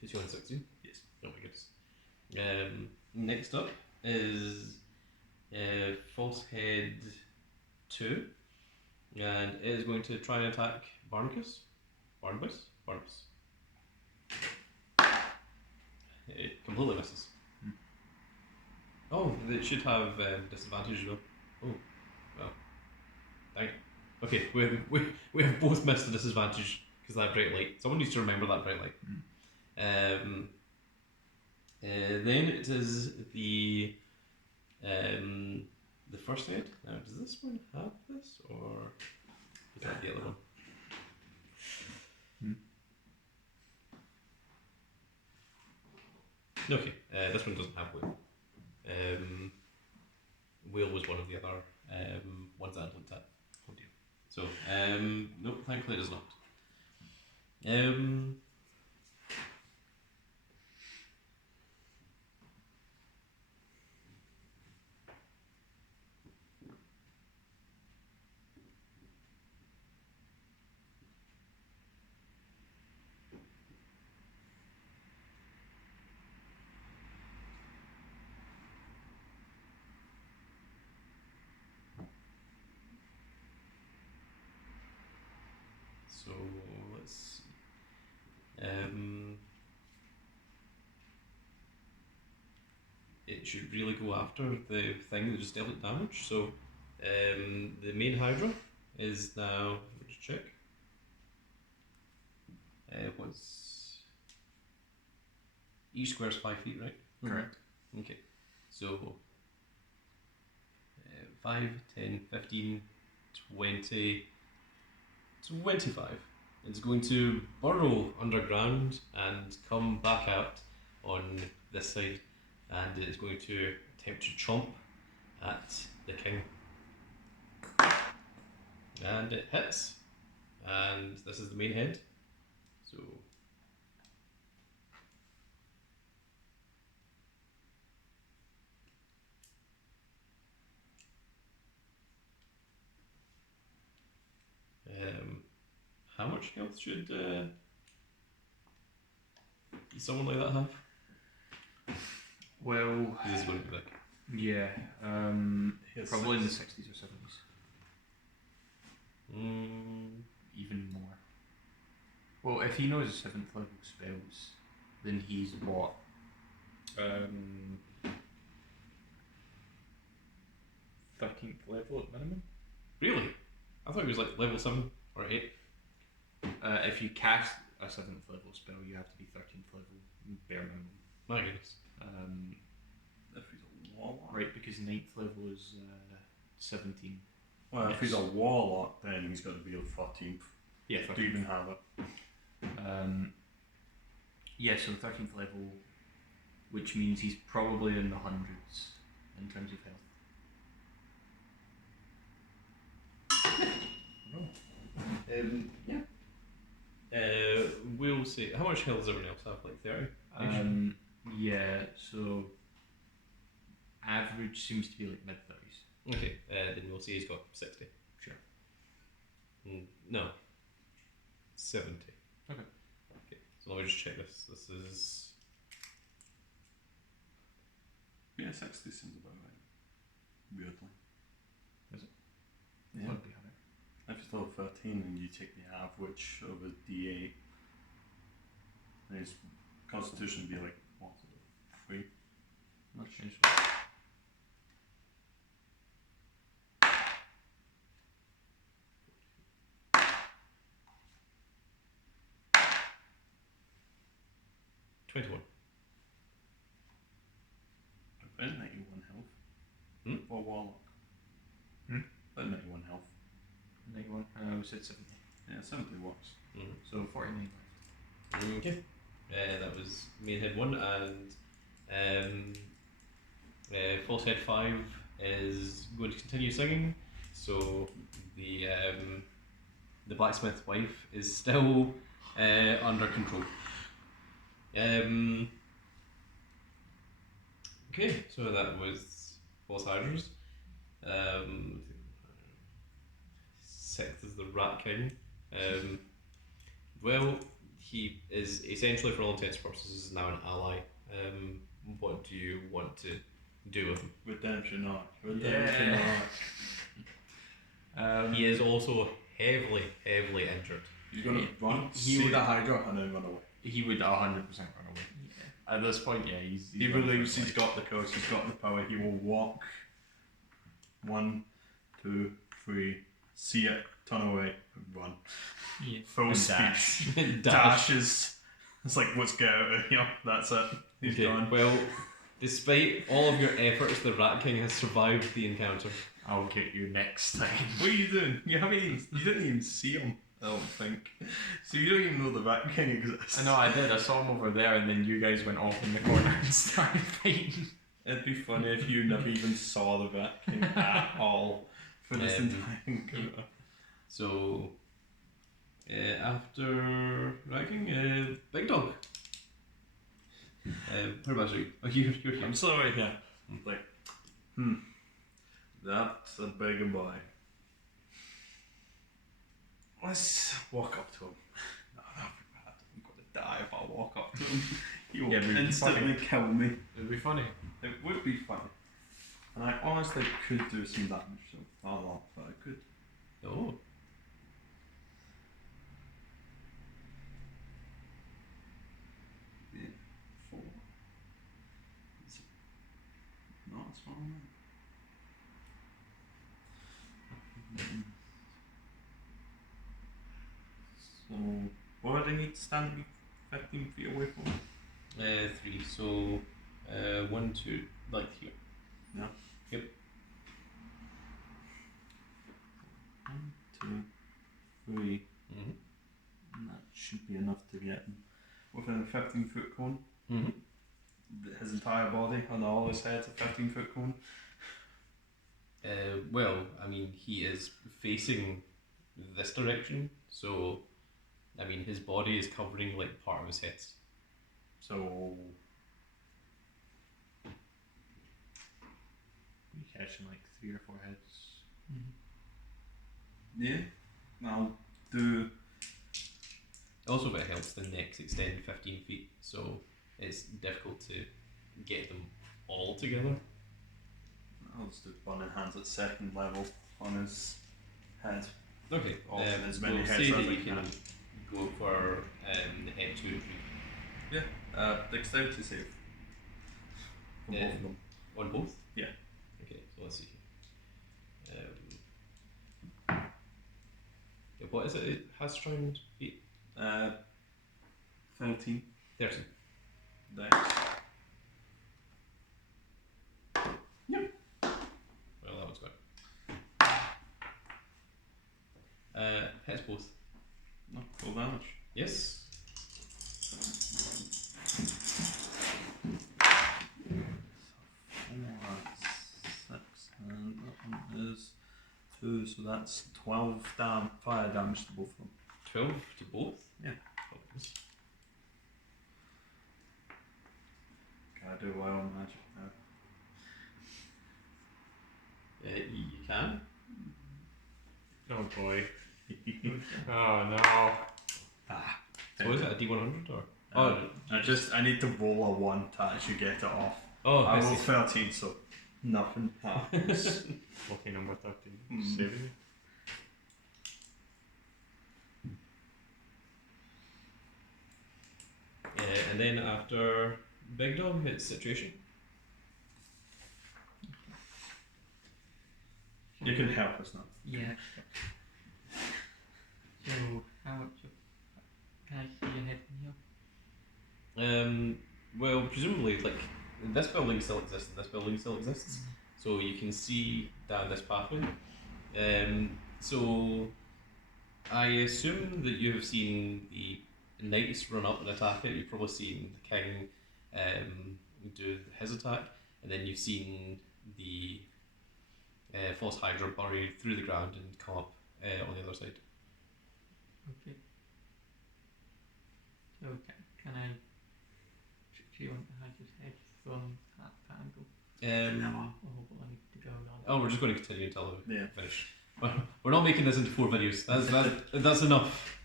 216? Yes. Oh my goodness. Next up is False Head 2, and it is going to try and attack Barnabas. Barnabas? Barnabas. It completely misses. Oh, it should have disadvantage as well. Oh, well. Dang. Okay, we have both missed the disadvantage because of that bright light. Someone needs to remember that bright light. Then it is the first head. Now, does this one have this, or is that the other one? Okay, this one doesn't have whale. Whale was one of the other ones that I looked at. Oh dear. So, nope, thankfully it does not. So let's see. It should really go after the thing that just dealt it damage. So the main Hydra is now. Let me just check. What's each square is 5 feet, right? Correct. Okay. So 5, 10, 15, 20, 25. It's going to burrow underground and come back out on this side, and it's going to attempt to chomp at the king. And it hits. And this is the main head. So how much health should someone like that have? Well, This is going to be like yeah, Here's probably in the 6. 60s or 70s, even more. Well, if he knows 7th level spells, then he's what? 13th level at minimum? Really? I thought it was like level 7 or 8. If you cast a 7th level spell, you have to be 13th level, bare minimum. My goodness. If he's a warlock. Right, because 9th level is 17. Well, if he's a warlock, then he's got to be a 14th Yeah, to even have it. Yeah, so 13th level, which means he's probably in the hundreds in terms of health. Yeah. We'll see. How much health does everyone else have? Like 30? Yeah, so average seems to be like mid 30s. Okay, then we'll see he's got 60. Sure. No. 70. Okay. Okay, so let me just check this. This is. Yeah, 60 seems about right. Weirdly. That Yeah. would be higher. If it's level 13 and you take the average of a D8, then his constitution would be like, what, 3? Let's change 21. About 91 health. For a warlock. About 91 health. 91. We said 70. Yeah, 70 works. So 49 left. Okay. That was main head 1, and false head 5 is going to continue singing. So the the blacksmith wife is still under control. Okay, so that was False Hydras. Sixth is the Rat King. Well, he is essentially, for all intents and purposes, now an ally. What do you want to do with him? Redemption arc. Redemption arc. He is also heavily injured. He's gonna run, he see would- the Hydra, and then run away. He would 100% run away. Yeah. At this point, yeah, he's He running believes for his he's life. got the coast, he's got the power, he will walk 1, 2, 3, see it, turn away, and run. Yeah. Full And speed. dash. Dashes. It's like, let's get out of here. That's it. He's Okay, gone. well, despite all of your efforts, the Rat King has survived the encounter. I'll get you next time. What are you doing? You didn't even see him, I don't think. So you don't even know the Rat King exists. I know I did. I saw him over there, and then you guys went off in the corner and started fighting. It'd be funny if you never even saw the Rat King at all for this entire encounter. So, after Rat King, Big Dog. Whereabouts are you? Oh, you're here. I'm still right here. I'm like, that's a big boy. Let's walk up to him. No, that'd be bad. I'm gonna die if I walk up to him. He will Yeah, but it'd be instantly kill me. It'd be funny. It would be funny. And I honestly could do some damage, so not a lot, but I could. Oh. Yeah, 4. No, it's fine. So, what do I need to stand me 15 feet away from? 3. So, 1, 2, like here. Yeah. Yep. 1, 2, 3. Mm-hmm. And that should be enough to get him within a 15-foot cone. Mm-hmm. His entire body and all his head's a 15-foot cone. Well, I mean, he is facing this direction, so, I mean, his body is covering, like, part of his head. So, You catching like 3 or 4 heads. yeah, I'll do. Also, if it helps, the necks extend 15 feet, so it's difficult to get them all together. I'll just do burning hands at second level on his head. Okay, All as many we'll heads say as that I you can can. go for the head 2 and 3. Dexterity save. For Yeah. both of them. On both? Yeah. Okay, so let's see here. Yeah, what is it? It has to try and beat 13 30. dice. Well, that one's good. Hits both. No, full damage. Yes. Four, 6, and that one is 2, so that's 12 fire damage to both of them. 12 to both? Yeah. Problems. Can I do wild magic now? You can. Oh boy. Oh no. So is it a D100 or? I need to roll a 1 to actually get it off. Oh, I I rolled see. 13, so nothing happens. Lucky number 13. Mm. Saving And then after Big Dog hits Situation. You can help us now. Yeah. So, how much of. Can I see your head from here? Well, presumably, like, this building still exists and this building still exists. So you can see down this pathway. So I assume that you have seen the knights run up and attack it. You've probably seen the king do his attack, and then you've seen the false hydra buried through the ground and come up on the other side. can I do you want to hide his head from that angle? Or will I need to go down? Oh, we're just going to continue until we Yeah. finish. We're not making this into 4 videos. That's enough.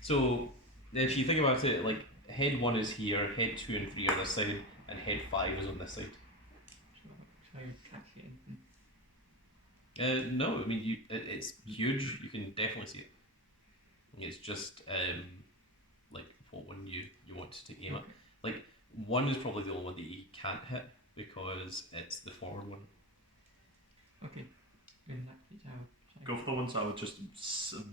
So if you think about it, like head 1 is here, head 2 and 3 are this side, and head 5 is on this side. So I'll try and catch it. No, I mean it's huge. You can definitely see it. It's just like what one you want to aim at. Like 1 is probably the only one that you can't hit because it's the forward one. Okay. In that case, I'll try. Go for the ones that were just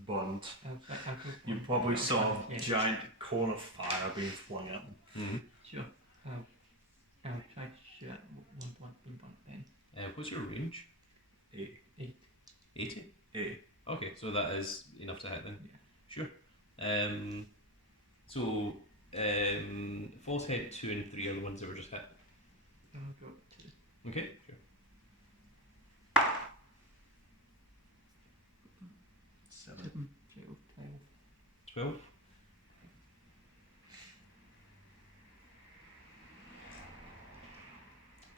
burned. I'll go for You one. probably saw a Yeah. giant cone of fire being flung at them. Mm-hmm. Sure. I'll try to shoot at one blunt being burnt then. What's your range? 8. 80? 8. Okay, so that is enough to hit then. Yeah. Sure. So false head 2 and 3 are the ones that were just hit. I'll go to Okay, sure. 7. 7, 12, 12.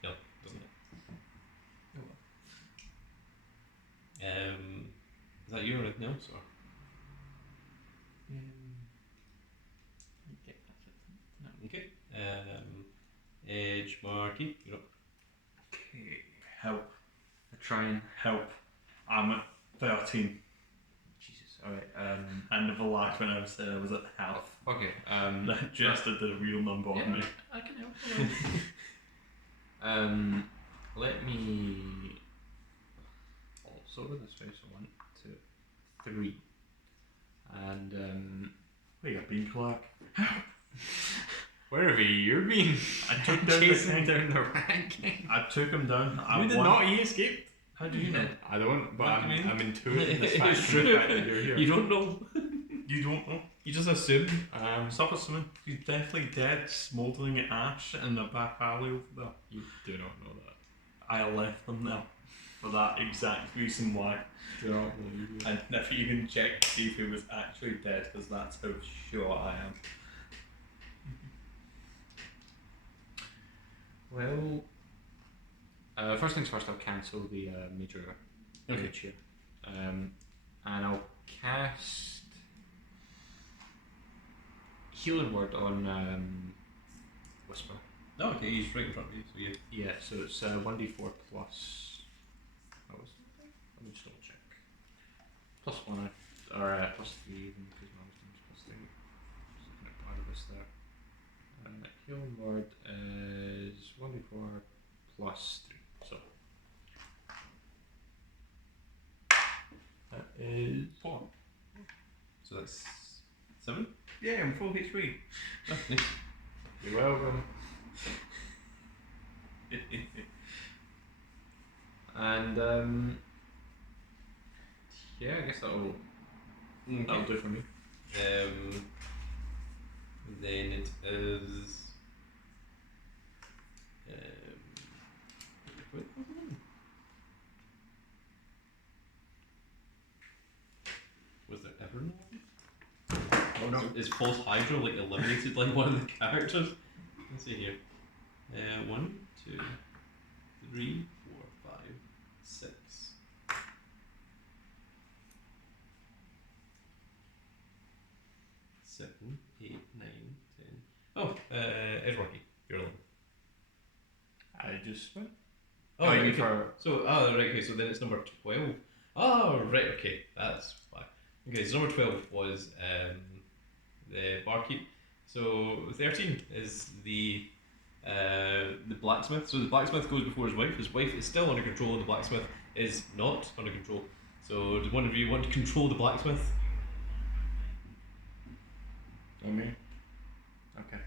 No, doesn't it? Oh, Is that you or anything else? Or? okay, that's it. No. Okay. Edge Marky, you're up. Okay. Help. I try and Help. I'm at 13. Jesus. All right. I never liked when I said I was at health. Okay. That just did the real number on me. I can help you. Let me. So with this way, so 1, 2, 3, and Wait, a bean clerk. where have you been? I took down Chasing the down the ranking. I took him down. I You did won. not. He escaped. How do you know? I don't. But What do you mean? I'm intuiting this fact. It's the true. fact that you're here. You don't know. You don't know. You just assume. Stop assuming. He's definitely dead, smouldering ash in the back alley over there. You do not know that. I left them there for that exact reason why. Do not believe you. And if you can check to see if he was actually dead, because that's how sure I am. Well, first things first, I'll cancel the major Okay. image here. And I'll cast Healing Word on Whisper. Oh, okay, he's right in front of you, so yeah. Yeah, so it's 1d4 plus. What was it? Let me just double check. Plus 1 or plus 3 even because my wisdom's plus 3. Just looking at part of this there. Healing Word is 1d4 plus 3. So that is 4. So that's 7? Yeah, I'm full HP. Oh, nice. You're welcome. And yeah, I guess that'll Okay. do for me. Then it is. Wait, was there ever no one? Oh no. Is False Hydra like eliminated like one of the characters? Let's see here. 1, 2, 3, 4, 5, 6. 7, 8, 9, 10. Oh, Edgeworthy, you're alone. I just went. Oh, you you can- for So, right, okay, so then it's number 12. Oh, right, okay, that's fine. Okay, so number 12 was the barkeep. So 13 is the blacksmith. So the blacksmith goes before his wife. His wife is still under control, and the blacksmith is not under control. So does one of you want to control the blacksmith? me. Okay.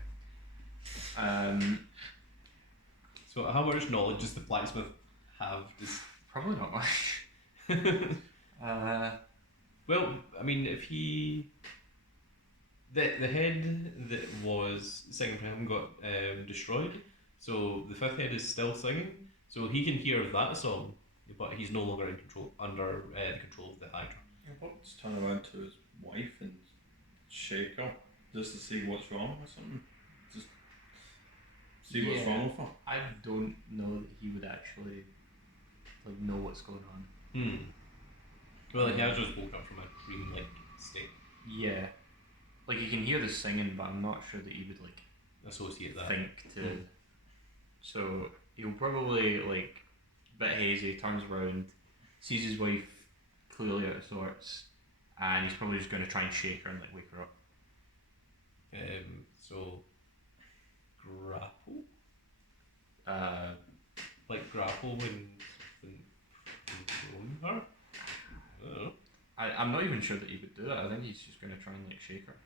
So how much knowledge does the blacksmith have? Probably not much. Well, I mean, if he... The head that was singing for him got destroyed, so the fifth head is still singing, so he can hear that song, but he's no longer in control, under the control of the Hydra. Let's turn around to his wife and shake her. just to see what's wrong or something. Just see what's Yeah. wrong with her. I don't know that he would actually know what's going on. Well, he has just woke up from a dream-like state. Yeah. Like, you can hear the singing, but I'm not sure that he would, like, Associate that. think to. Mm. So, he'll probably, like, a bit hazy, turns around, sees his wife clearly out of sorts, and he's probably just going to try and shake her and, like, wake her up. So grapple, Uh, like grapple when throwing her. I don't know. I'm not even sure that he would do that. I think he's just going to try and, like, shake her.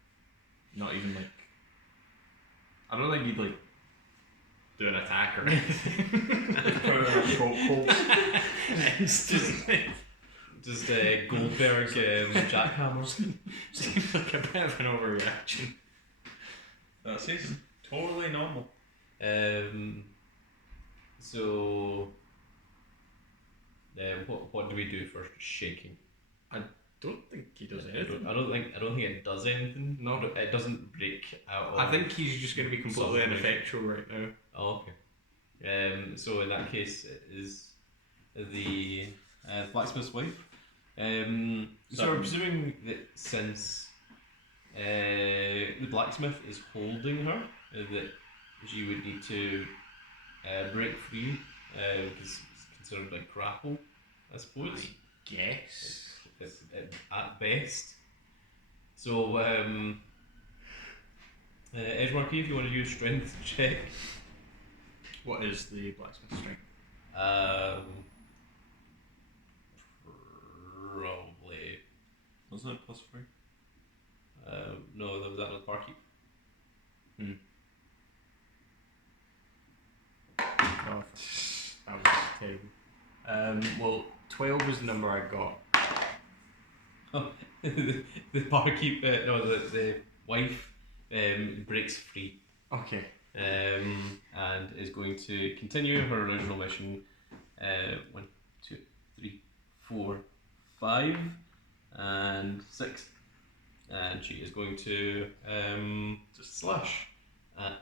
Not even, like. I don't think he'd, like, do an attack or anything. Put her in a chokehold. It's Just Goldberg jackhammers. seems like a bit of an overreaction. That's it. Totally normal. So what do we do for shaking? Don't think he does I anything. don't think it does anything. No. It doesn't break out. I think he's just going to be completely Solid. ineffectual right now. Oh, okay. So in that case, it is the blacksmith's wife. So we're presuming that since the blacksmith is holding her, that she would need to break free, because it's considered like grapple, I suppose. Guess. It's at best. So, Edgemarquee, if you want to use strength check. What is the blacksmith strength? Probably. Wasn't it +3? No, that was that with barkeep. Oh, that was terrible. Well, 12 was the number I got. The barkeep, the wife, breaks free. Okay. And is going to continue her original mission. 1, 2, 3, 4, 5, and 6, and she is going to just slash at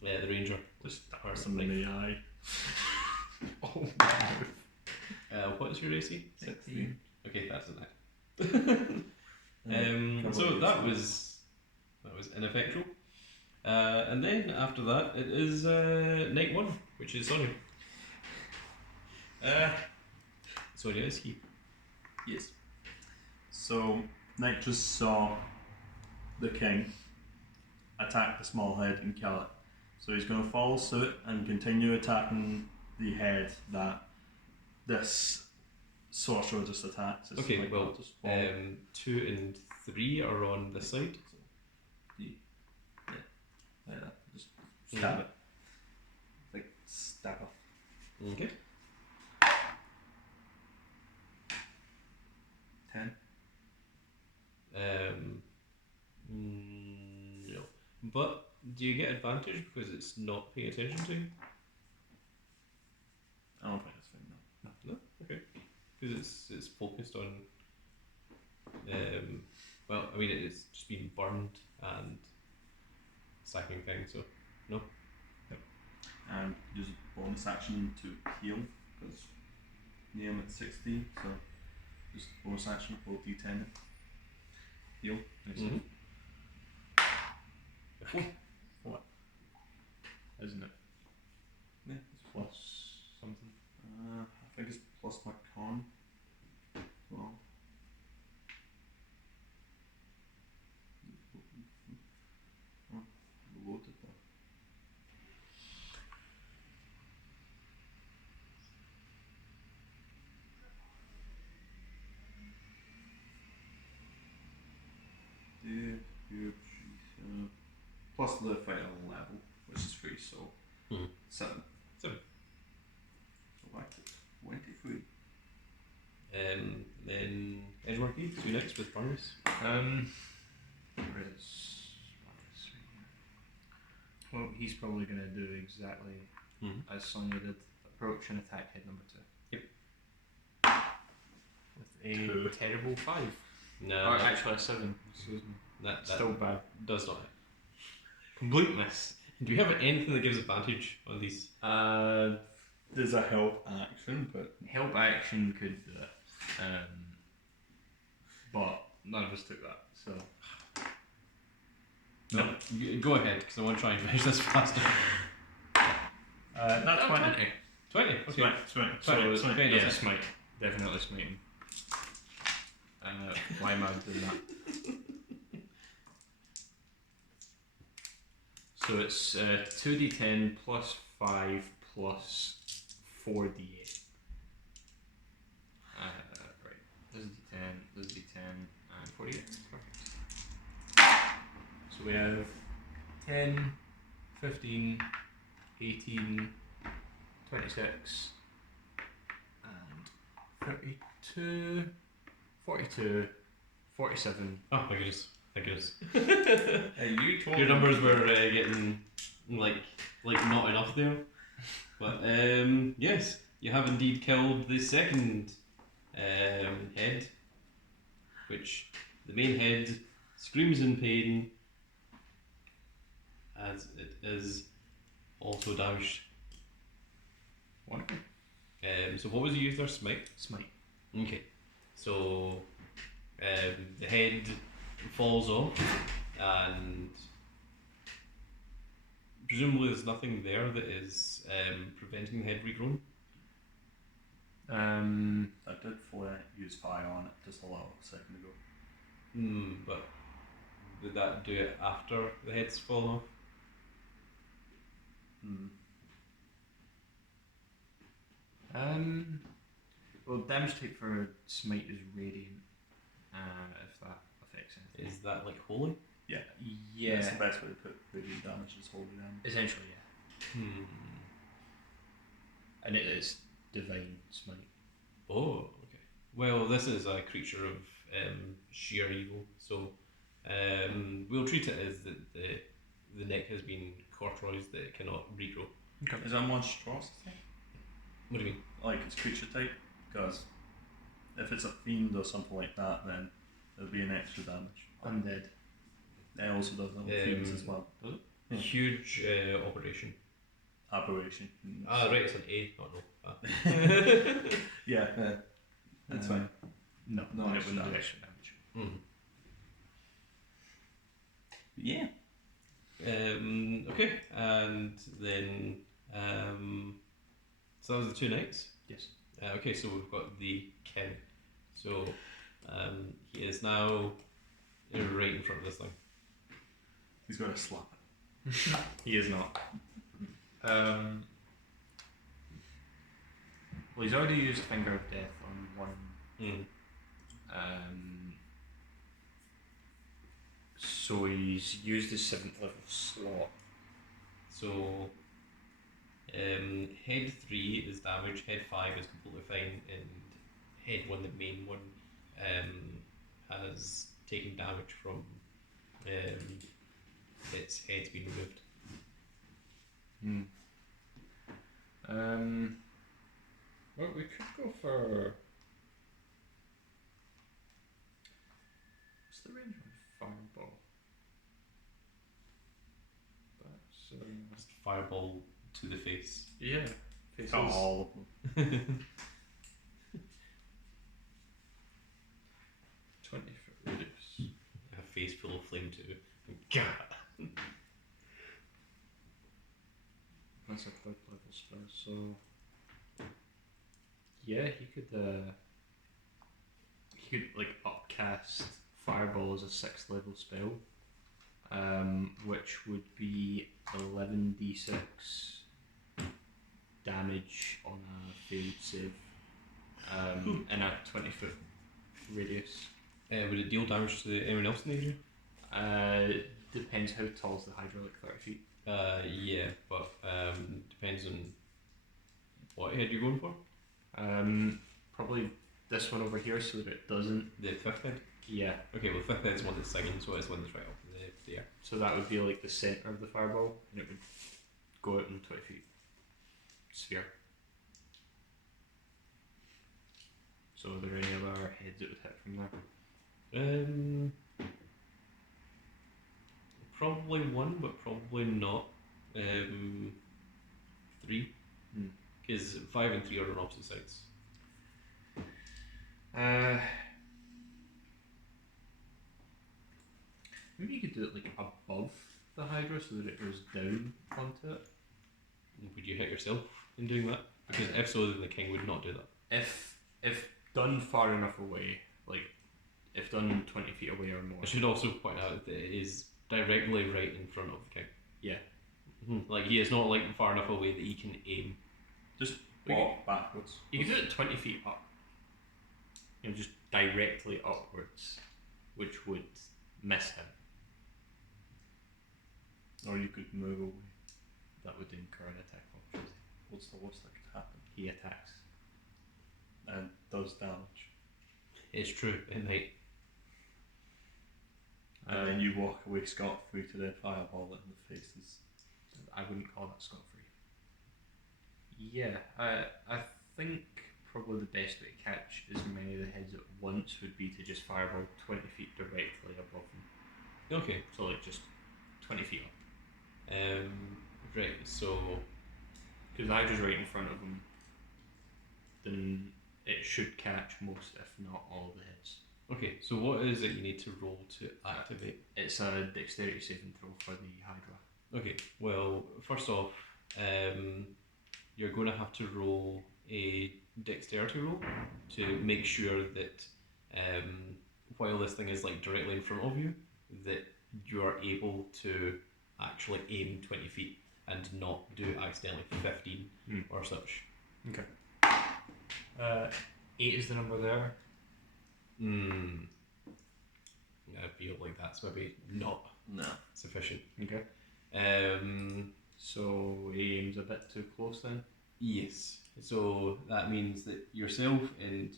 the ranger. Just stab him in the eye. Oh What is your AC? 16. Okay, that's a night. So that was ineffectual. And then after that, it is night 1, which is Sonia. Sonia is he. Yes. So Knight just saw the king attack the small head and kill it. So he's going to follow suit and continue attacking the head that this sorcerer just attacks. It's Okay, like well, that, just follow. 2 and 3 are on this side. Like that. Just stab it. Like stab off. Okay. 10. No. But do you get advantage because it's not paying attention to you? I don't think it's fine No. Okay. Because it's focused on. Well, I mean, it's just been burned and stacking things. So no. And use a bonus action to heal because near him at 60, so just bonus action, roll d10 heal. Mm-hmm. Isn't it? Yeah, It's plus something. I think it's plus my con. Well, loaded that. Plus the final level, which is free, so 7. 7. So back to 23. Then Edgemarquee, so next with Barnes. Where is well, he's probably going to do exactly as Sonia did. Approach and attack head number 2. Yep. With a terrible 5. No. Or actually a 7. Excuse me. That Still bad. does not hit. Complete miss. Do you have anything that gives advantage on these? There's a help action, but Help action could do it. But none of us took that, so. No. Go ahead, because I want to try and finish this faster. that's fine. 20. 20. Okay. Smite. So Right, it's okay, yeah, yeah. smite. Definitely smiting. Why am I doing that? So it's 2d10 plus 5 plus 4d8. Right. This is d10, this is d10, and 48. Perfect. So we have 10, 15, 18, 26, and 32, 42, 47. Oh my goodness. Thank goodness. You told Your me- numbers were getting like not enough there. But yes, you have indeed killed the second head, which the main head screams in pain as it is also damaged. Wonderful. So what was you used there? Smite? Smite. Okay. So the head falls off and presumably there's nothing there that is preventing the head regrowing. I did use fire on it just a little second ago. But would that do it after the head's fallen off? Well, damage type for smite is radiant. If that affects anything. Is that like holy? Yeah. Yeah. That's the best way to put radiant damage is holy damage. Essentially, yeah. And it is divine smite. Oh, okay. Well, this is a creature of sheer evil, so we'll treat it as that the neck has been cauterized, that it cannot regrow. Is that monstrosity? What do you mean? Like it's creature type? Because if it's a fiend or something like that, then there'll be an extra damage. Undead. It also does that with fiends as well. Yeah. Huge operation. Aberration. Ah, right, it's an A, not no. Yeah, that's fine. No, No it extra wouldn't do damage. extra damage. Yeah. Okay, and then so that was the two knights. Yes. Okay, so we've got the king. So he is now right in front of this thing. He's got to slap it. He is not. Well, he's already used Finger of Death on one. So he's used his 7th level slot. So head 3 is damaged, head 5 is completely fine, and head 1, the main one, has taken damage from its head's been removed. Well, we could go for. What's the range on Fireball? That's Just fireball to the face. yeah. Faces. All of them. 20-foot radius. A face full of flame too. Gah! That's a 3rd level spell, so yeah, he could like upcast Fireball as a 6th level spell, which would be 11d6 damage on a failed save, in a 20-foot radius. Would it deal damage to anyone else in the area? Depends how tall is the Hydra, like 30 feet. Yeah, but depends on what head you're going for. Probably this one over here so that it doesn't. The 5th head? Yeah. Okay, well, 5th head's one that's singing, so it's one that's right up in the air. So that would be like the centre of the fireball, and it would go out in 20 feet sphere. So are there any other heads that would hit from there? 1, but probably not 3. Hmm. Because 5 and 3 are on opposite sides. Maybe you could do it like above the Hydra so that it goes down onto it. Would you hit yourself in doing that? Because if so, then the king would not do that. If done far enough away, like if done 20 feet away or more. I should also point out that it is directly right in front of the king. Yeah. Like he is not like far enough away that he can aim. Just walk backwards. You can do it 20 feet up. You know, just directly upwards, which would miss him. Or you could move away. That would incur an attack opportunity. What's the worst that could happen? He attacks. And does damage. It's true, it might. And then you walk away scot-free to then fireball it in the faces. I wouldn't call that scot-free. Yeah, I think probably the best way to catch as many of the heads at once would be to just fireball 20 feet directly above them. Okay. So like just 20 feet up. Right, so... Because the Hydra's right in front of them, then it should catch most, if not all, of the heads. Okay, so what is it you need to roll to activate? It's a dexterity saving throw for the Hydra. Okay, well, first off, you're going to have to roll a dexterity roll to make sure that while this thing is like directly in front of you, that you are able to actually aim 20 feet and not do accidentally 15 or such. Okay. 8 is the number there. I feel like that's maybe not sufficient. Okay. So he aims a bit too close then? Yes. So that means that yourself and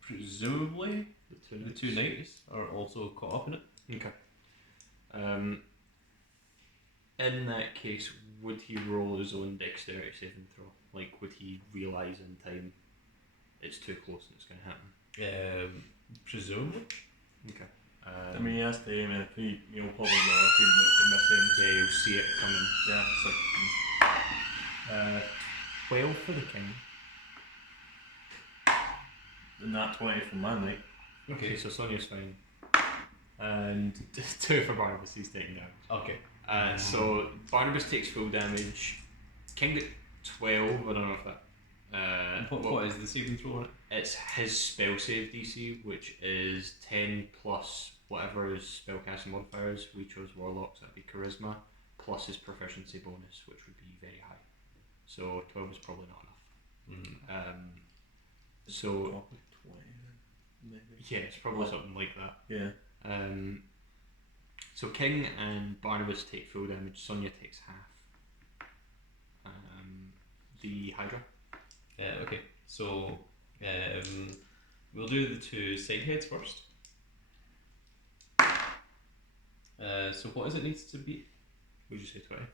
presumably the two knights are also caught up in it. Okay. In that case, would he roll his own dexterity saving throw? Like, would he realise in time it's too close and it's going to happen? Presumably. Okay. I mean, he has to aim, and if you'll probably know if you miss him. Yeah, you'll see it coming. Yeah, it's like 12 for the king. not 20 from my knight. Okay, so Sonia's fine. And 2 for Barnabas, he's taking damage. Okay. So Barnabas takes full damage. King at 12, I don't know if that. What is the saving throw on it? It's his spell save DC, which is 10 plus whatever his spellcasting modifier is. We chose Warlocks, that'd be Charisma, plus his proficiency bonus, which would be very high. So 12 is probably not enough. So Probably 20 maybe. yeah, it's probably something like that. Yeah. So King and Barnabas take full damage. Sonia takes half. The Hydra. Okay, so we'll do the two side heads first. So what does it need to be? Would you say 20?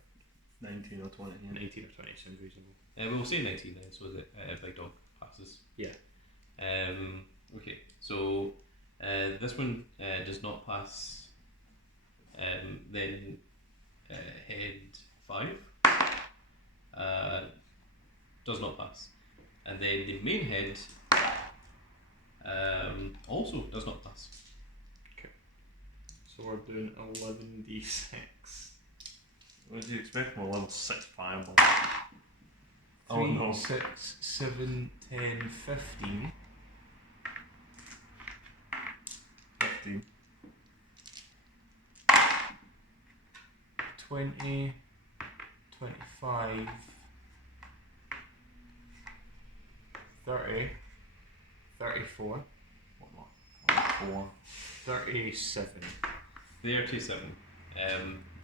19 or 20. Yeah. 19 or 20 sounds reasonable. We'll say 19 then, so that Big Dog passes. Yeah. Okay, so this one does not pass. Then head 5 does not pass, and then the main head also does not pass. So we're doing 11d6. What did you expect from a level 6 fireball? 3, 6, 7, 10, 15. 15. 20, 25, 30, 34, 4. 37. 37.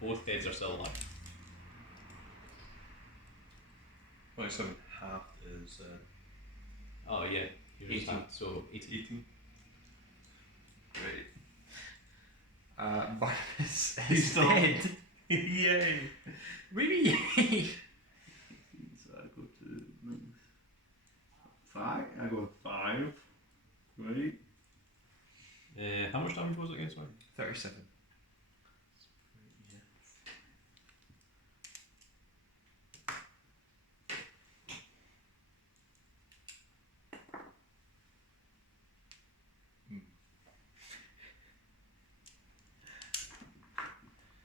Both heads are still alive. 27 half is Oh yeah, you're just 18. so 18. 18. Great. Barnabas He's is still- dead. Yay! Really? So I go to 5. I go 5. Right. How much damage was it again? Sorry. 37.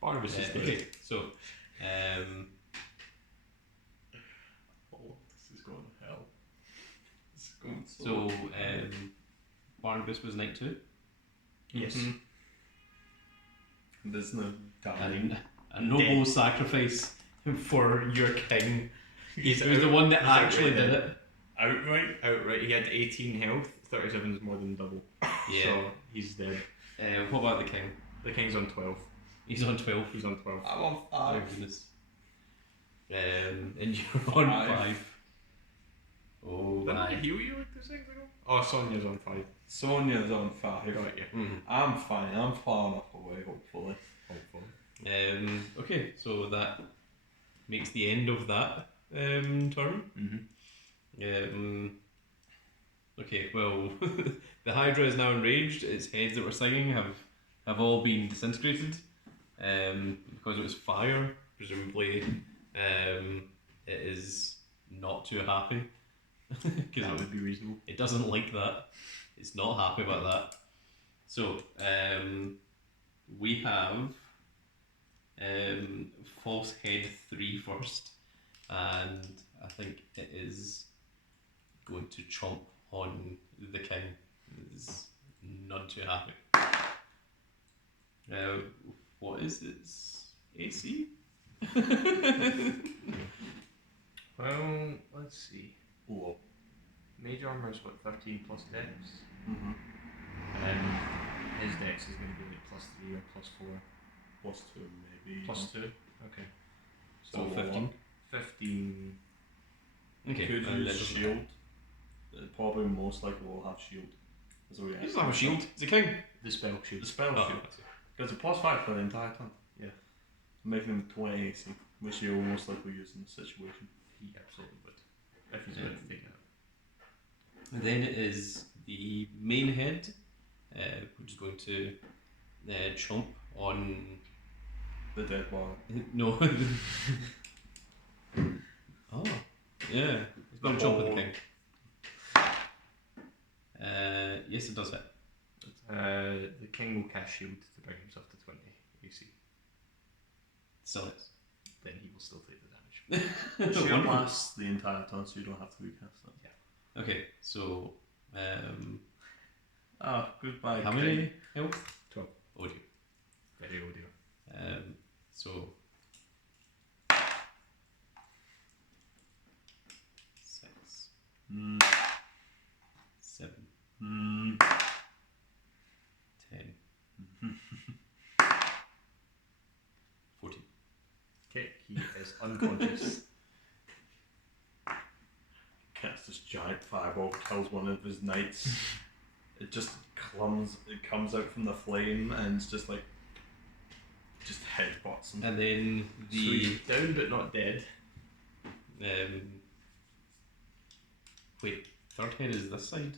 Barnabas is dead. Okay, so Oh, this is going to hell. This is going so Barnabas was knight 2. Yes. Mhm. There's no dying. And a noble sacrifice for your king. He's He was the one that he's actually outright did dead. it. Outright. He had 18 health. 37 is more than double. Yeah. So he's dead. What about the king? The king's on 12. He's on 12. He's on 12. I'm on Oh 5. goodness. And you're on 5. Oh Didn't I my. heal you like 2 seconds ago? Oh, Sonia's on 5. Sonia's on 5. Got you. Mhm. I'm fine. I'm far enough away, hopefully. Hopefully. Okay, so that makes the end of that turn. Mm-hmm. Okay, well, the Hydra is now enraged. Its heads that were singing have all been disintegrated because it was fire. Presumably, it is not too happy because That would be reasonable. it doesn't like that. It's not happy about that. So we have false head 3 first, and I think it is going to chomp on the king. It's not too happy. What is its AC? Well, let's see. Whoa. Mage armor is what, 13 plus dex? Mm-hmm. His dex is going to be like plus 3 or plus 4. Plus 2, maybe. Plus 2? Okay. So 15. 15. Okay. Could and use then- shield. Probably most likely will have shield. As a He reaction. doesn't have a shield. It's a king. The spell shield. The spell Oh, shield. Because a plus 5 for the entire turn. Yeah. Making him 20 AC, which you'll most likely use in the situation. He absolutely would. If he's going to take it. And then it is the main head, which is going to chomp on. The dead one. No. Oh, yeah. It's going to chomp at the king. Yes, it does hit. The king will cast shield to bring himself to 20 AC. Still hits. Then he will still take the damage. The shield Wonderful. lasts the entire turn, so you don't have to recast that. Okay, so Ah, goodbye. how King. many health? 12. Oh dear. Very old dear. So 6, Mm, 7, mm, 10, 14. Okay, he is unconscious. casts this giant fireball, kills one of his knights. It just comes out from the flame and it's just like, just headbutts him. And then So the he's down but not dead. wait, third head is this side,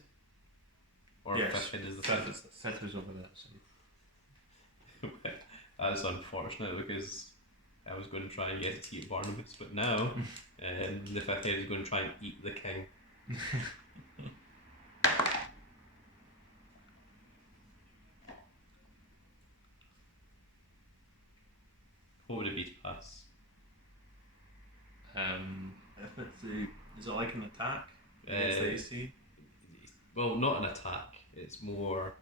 or Yes, fifth head is this fifth side. is this. Fifth was over that side. That's unfortunate because I was going to try and get it to eat Barnabas, but now the fifth head is going to try and eat the king. What would it be to pass? If it's is it like an attack? Against the AC? Well, not an attack. It's more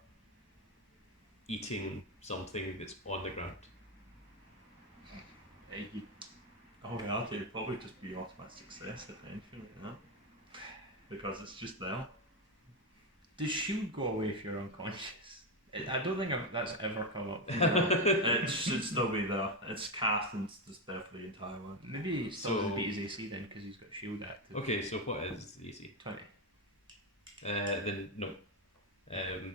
eating something that's on the ground. He Oh yeah, okay, it'd probably just be automatic success if anything, you know? Because it's just there. Does shield go away if you're unconscious? I don't think that's ever come up. It should still be there. It's cast and it's just there for the entire round. Maybe he still So- doesn't beat his AC then because he's got shield active. Okay, so what is the AC? 20. Then no.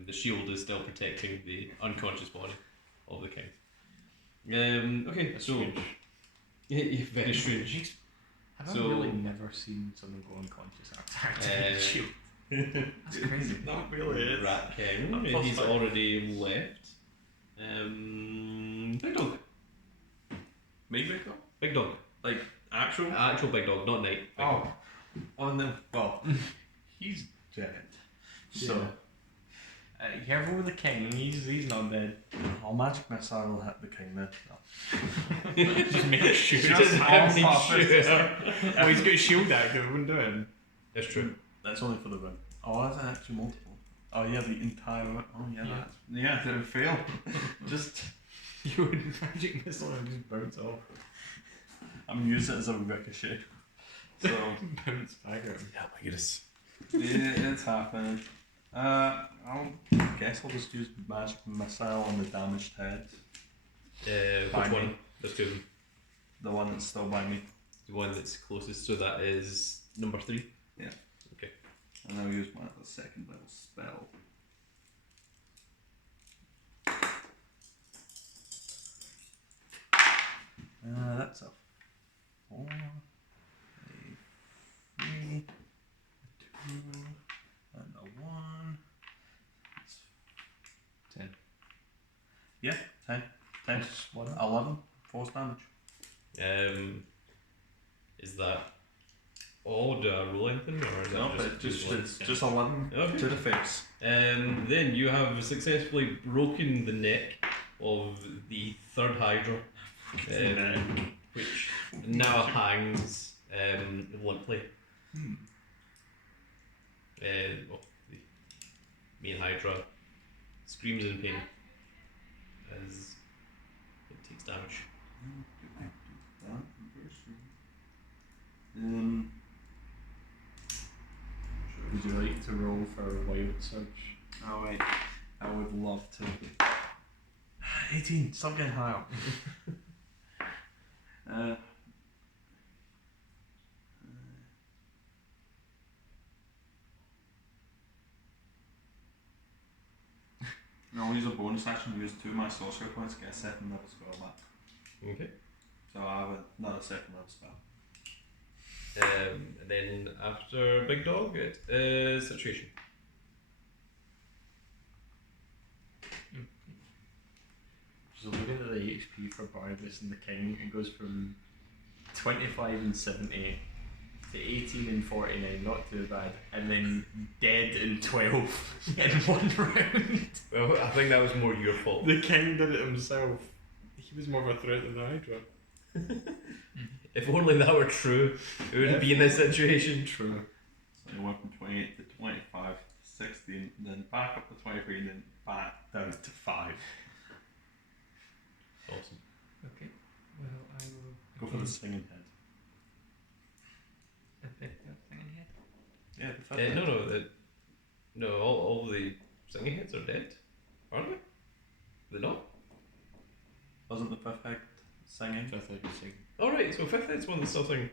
The shield is still protecting the unconscious body of the king. Okay, That's so strange. yeah, very strange. Have So- I really never seen someone go unconscious after activating shield? That's crazy. Not really. Rat King. Plus He's 5. already left. Big dog. Me, big dog? Big dog. Like, actual? Actual big dog, not Knight. Big dog. Oh, on the. Well, he's dead. So. Careful with the king. He's not dead. I'll magic missile will hit the king then. No. Just make sure. Just Just make sure. Oh, he's got shield active. It wouldn't do it. That's true. That's only for the win. Oh, that's actually multiple. Oh yeah, the entire. Oh yeah, Yeah. that's yeah. Did it fail? Just You would magic missile and just bounce off. I'm using it as a ricochet. So Bounce back at him. Yeah, my goodness. yeah, it's happening. I'll guess I'll just use magic missile on the damaged head. Which By me. one? There's two of them. The one that's still by me. The one that's closest, so that is number 3. And I'll use my other second level spell. That's a 4, a 3, a 2, and a 1. That's 10. Yeah, 10. 10. 11 force damage. Is that all? Do I roll anything, or is No, that but just it's just 11 Okay. to the face. Then you have successfully broken the neck of the third Hydra, which now hangs limply. Well, the main Hydra screams in pain as it takes damage. Would you like to roll for wild surge? Oh wait, I would love to. 18, stop getting high up. I'll use a bonus action to use 2 of my sorcerer points to get a second level spell back. Okay. So I have another second level spell. And then after Big Dog, it is Situation. So looking at the HP for Barnabas and the King, it goes from 25 and 70 to 18 and 49, not too bad, and then dead in 12 in one round. Well, I think that was more your fault. The King did it himself. He was more of a threat than the Hydra. If only that were true, we wouldn't be in this situation. True. So you went from 28 to 25, 16, then back up to 23, and then back down to 5. Awesome. Okay. Well, I will. Go for the singing head. The fifth thing in head. Yeah, the fifth No, head. no, all the singing heads are dead, aren't they? They're not. Wasn't the fifth head singing? Fifth Hydra Sing. All right, so fifth head's one that's still singing.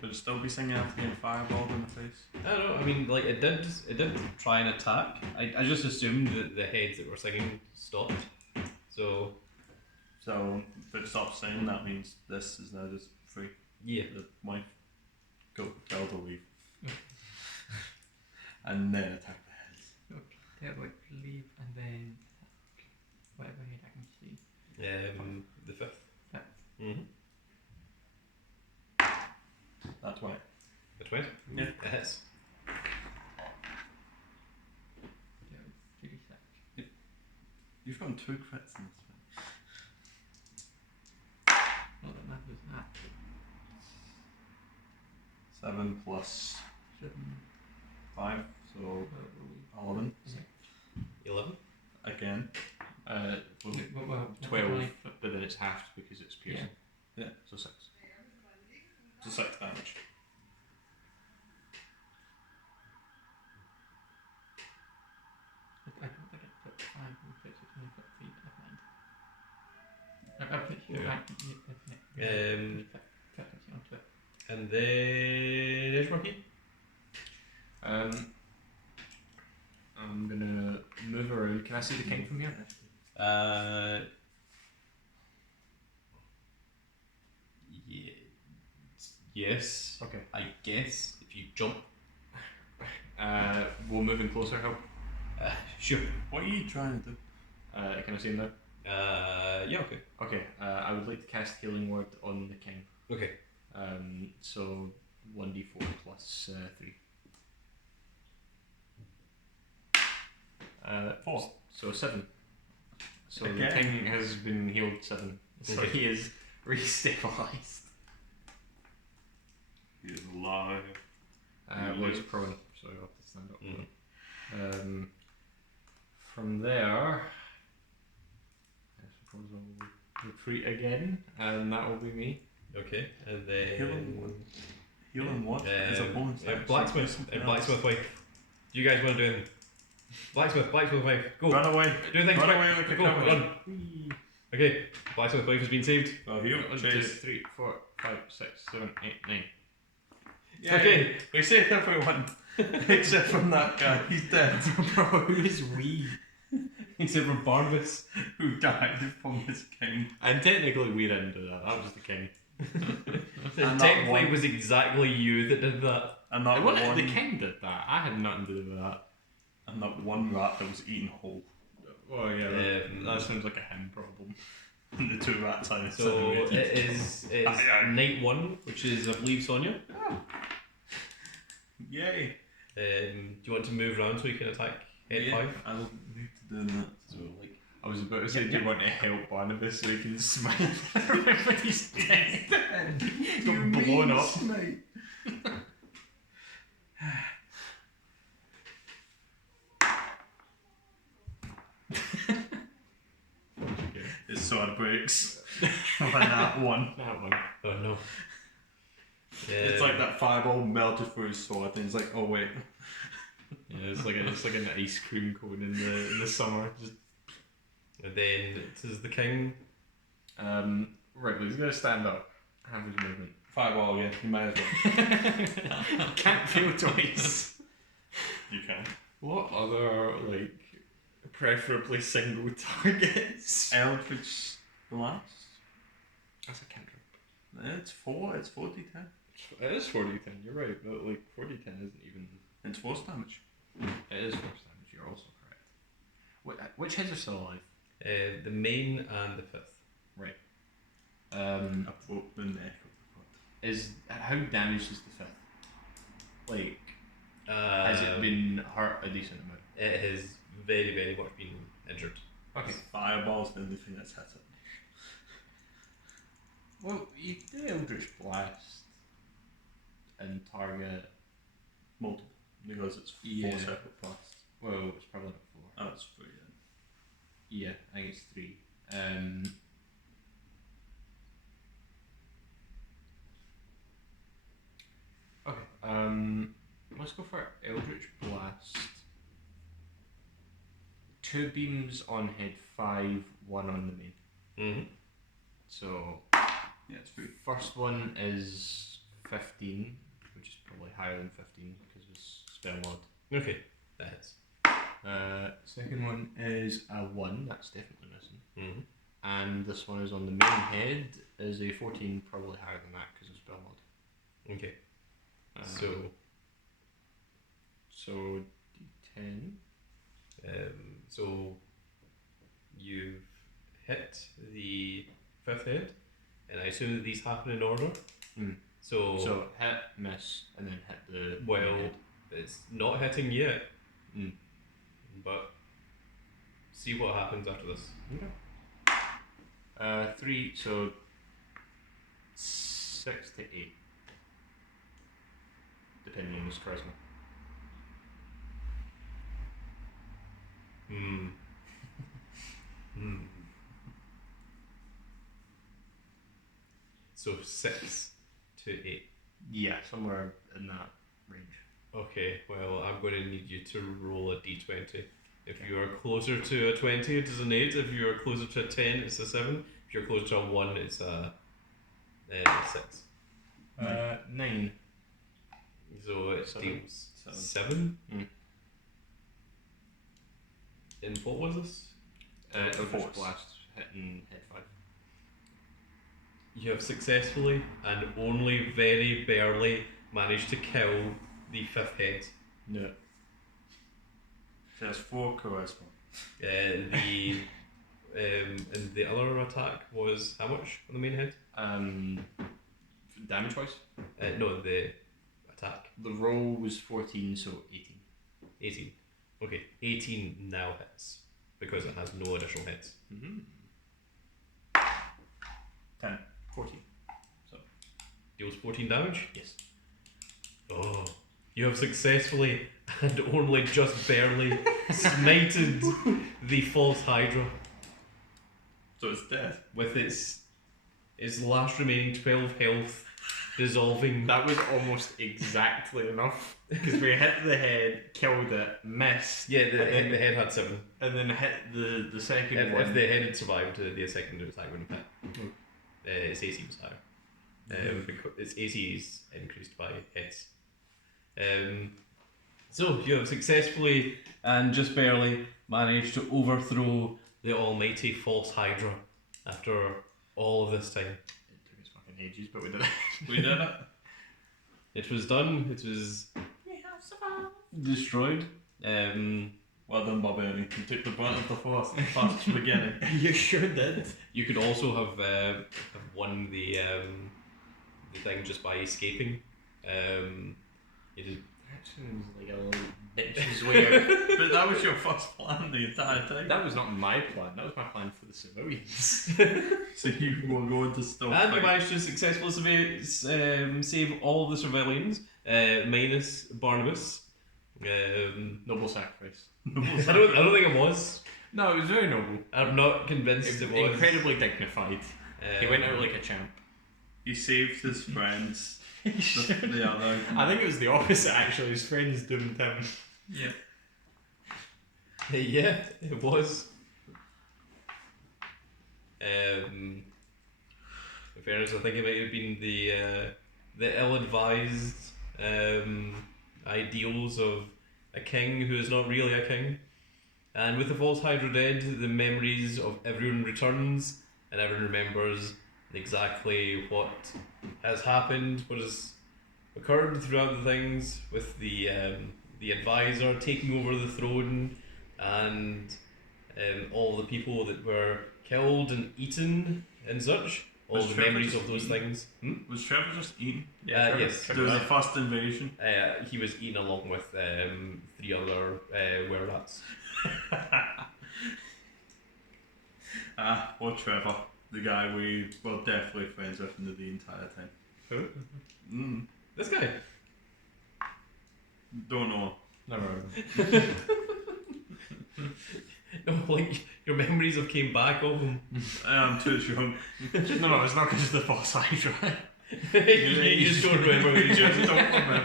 Would it still be singing after getting fireballed in the face? I don't know. I mean, like it did try and attack. I just assumed that the heads that were singing stopped. So So if it stops singing, that means this is now just free. yeah. The wife go tell to leave. And then attack the heads. Okay. That would leave and then whatever head I can see. The fifth. Fifth. Mm-hmm. That's why. The 20? Yeah. It hits. Yeah, 3d6. You've gotten 2 crits in this thing. Not that math was that. 7 plus 7. 5, so 11. 11. Again. Well, 12, but then it's halved because it's piercing. Yeah. So 6. So 6 damage. I don't think I put 5 and 6, it's only put 3, never mind. I've put you Yeah. right, put it onto it. And then Edgemarky. I'm gonna move around. Can I see the King from here? Yes. Okay. I guess if you jump. We'll move in closer, help. Sure. What are you trying to do? Can I see him now? Yeah. Okay. Okay, I would like to cast Healing Word on the King. Okay. So 1d4 plus 3. 4. So 7. So Again. the king has been healed 7. So Okay. he is restabilized. He's alive. Well, he's prone, so he'll have to stand up. Mhm. From there, I suppose I'll retreat again, and that will be me. Okay, and Healing what? Is a bonus action. blacksmith, Something and else. blacksmith wife. Do you guys want to do anything? Blacksmith wife, go. Run away. Do things Run quick. away like a Go, coward. run. Okay, blacksmith wife has been saved. Oh, heal. 1, 2, Chase. 3, 4, 5, 6, 7, 8, 9. Yeah, Okay. we saved everyone. Except from that guy. He's dead. Bro, who is we? Except for Barnabas. Who died from his king. And technically we didn't do that, that was the king. And that Technically, it one- was exactly you that did that. And that What, one. the king did that, I had nothing to do with that. And that one rat that was eaten whole. Oh yeah, Um, that sounds like a him problem. And the 2 rats I So incinerated. it's night 1, which is, I believe, Sonia. Yay. Do you want to move around so you can attack head 5? I'll need to do that. So, like, I was about to say, do you want to help Barnabas so he can smile when he's dead? He's got blown up. His sword breaks. When that one. That one. oh no. It's like that fireball melted through his sword, and he's like, oh wait. Yeah, it's like an ice cream cone in the summer. Just And then it is the king. right, he's gonna stand up. Have his movement. Fireball again, you might as well. Can't feel twice. You can. What other like preferably single targets? Eldritch Blast. That's a cantrip. It's 4, it's 4d10. It is 40-10, you're right, but like 40-10 isn't even. It's force damage. It is force damage, you're also correct. Which heads are still alive? The main and the 5th. Right. I broke the neck of the foot. Is how damaged is the 5th? Like, has it Um, been hurt a decent amount? It has very, very much been injured. Okay. Fireball's the only thing that's hit it. Well, you do Eldritch Blast and target. Multiple. Because it's 4 Yeah. separate blasts. Well, it's probably not 4. Oh, it's 3 then. Yeah, I think it's 3. Okay. Let's go for Eldritch Blast. 2 beams on head 5, 1 on the main. Mm-hmm. So Yeah, it's 3. first one is 15, which is probably higher than 15 because it's spell mod. Okay, that hits. Second one is a 1, that's definitely missing. Mm-hmm. And this one is on the main head, is a 14, probably higher than that because of spell mod. Okay, So D10. so you've hit the 5th head, and I assume that these happen in order. Mm. So, hit, miss, and then hit the well, main head. it's not hitting yet, Mm. but see what happens after this. Okay. 3, so 6 to 8. Depending on his charisma. Hmm. Hmm. So 6 to 8. Yeah, somewhere in that range. Okay, well, I'm going to need you to roll a d20. If you are closer to a 20, it is an 8. If you are closer to a 10, it's a 7. If you're closer to a 1, it's a 6. 9. So it 7. deals 7. Mm. And what was this? Eldritch Force. Blast hitting head 5. You have successfully and only very barely managed to kill the 5th head. No. So that's 4 charisma. And the other attack was how much on the main head? Damage wise? No, the attack. The roll was 14, so 18. 18. Okay, 18 now hits because it has no additional hits. Mm-hmm. 10. 14. Deals 14 damage. Yes. Oh, you have successfully and only just barely smited the false Hydra So it's dead. with its last remaining 12 health dissolving. That was almost exactly enough because we hit the head, killed it, missed. Yeah, and then, the head had 7. and then hit the second If one. the head had survived, the second attack wouldn't have hit. Its AC was higher. Because its AC is increased by hits. So you have successfully and just barely managed to overthrow the almighty false Hydra after all of this time. It took us fucking ages, but we did it. We did it. It was done. It was destroyed. Well done, Barbarian. You took the brunt of the force at the first beginning. You sure did. You could also have won the thing just by escaping. You did. That sounds like a little bitch's way out. But that was your first plan the entire time. That was not my plan. That was my plan for the civilians. So you were going to still And you fight. managed to successfully save all of the surveillance, minus Barnabas. Noble sacrifice. I don't think it was. No, it was very noble. I'm not convinced it was. Incredibly dignified. He went out like a champ. He saved his friends. the other. I think it was the opposite actually. His friends doomed him. Yeah. Yeah, it was. In fairness, I think it might have been the ill-advised ideals of a king who is not really a king. And with the false Hydra dead, the memories of everyone returns, and everyone remembers exactly what has happened, what has occurred throughout the things, with the advisor taking over the throne, and all the people that were killed and eaten and such. All Was the Trevor memories just of those eaten? things. Was Trevor just eaten? Yes. There was a first invasion. He was eaten along with 3 other were-rats. Or Trevor, the guy we were definitely friends with the entire time. Who? Mm. This guy. Don't know. Never heard of him. No, like your memories have came back of him. I'm too young. No, it's not because of the false Hydra. You just don't remember who he You just was. don't remember.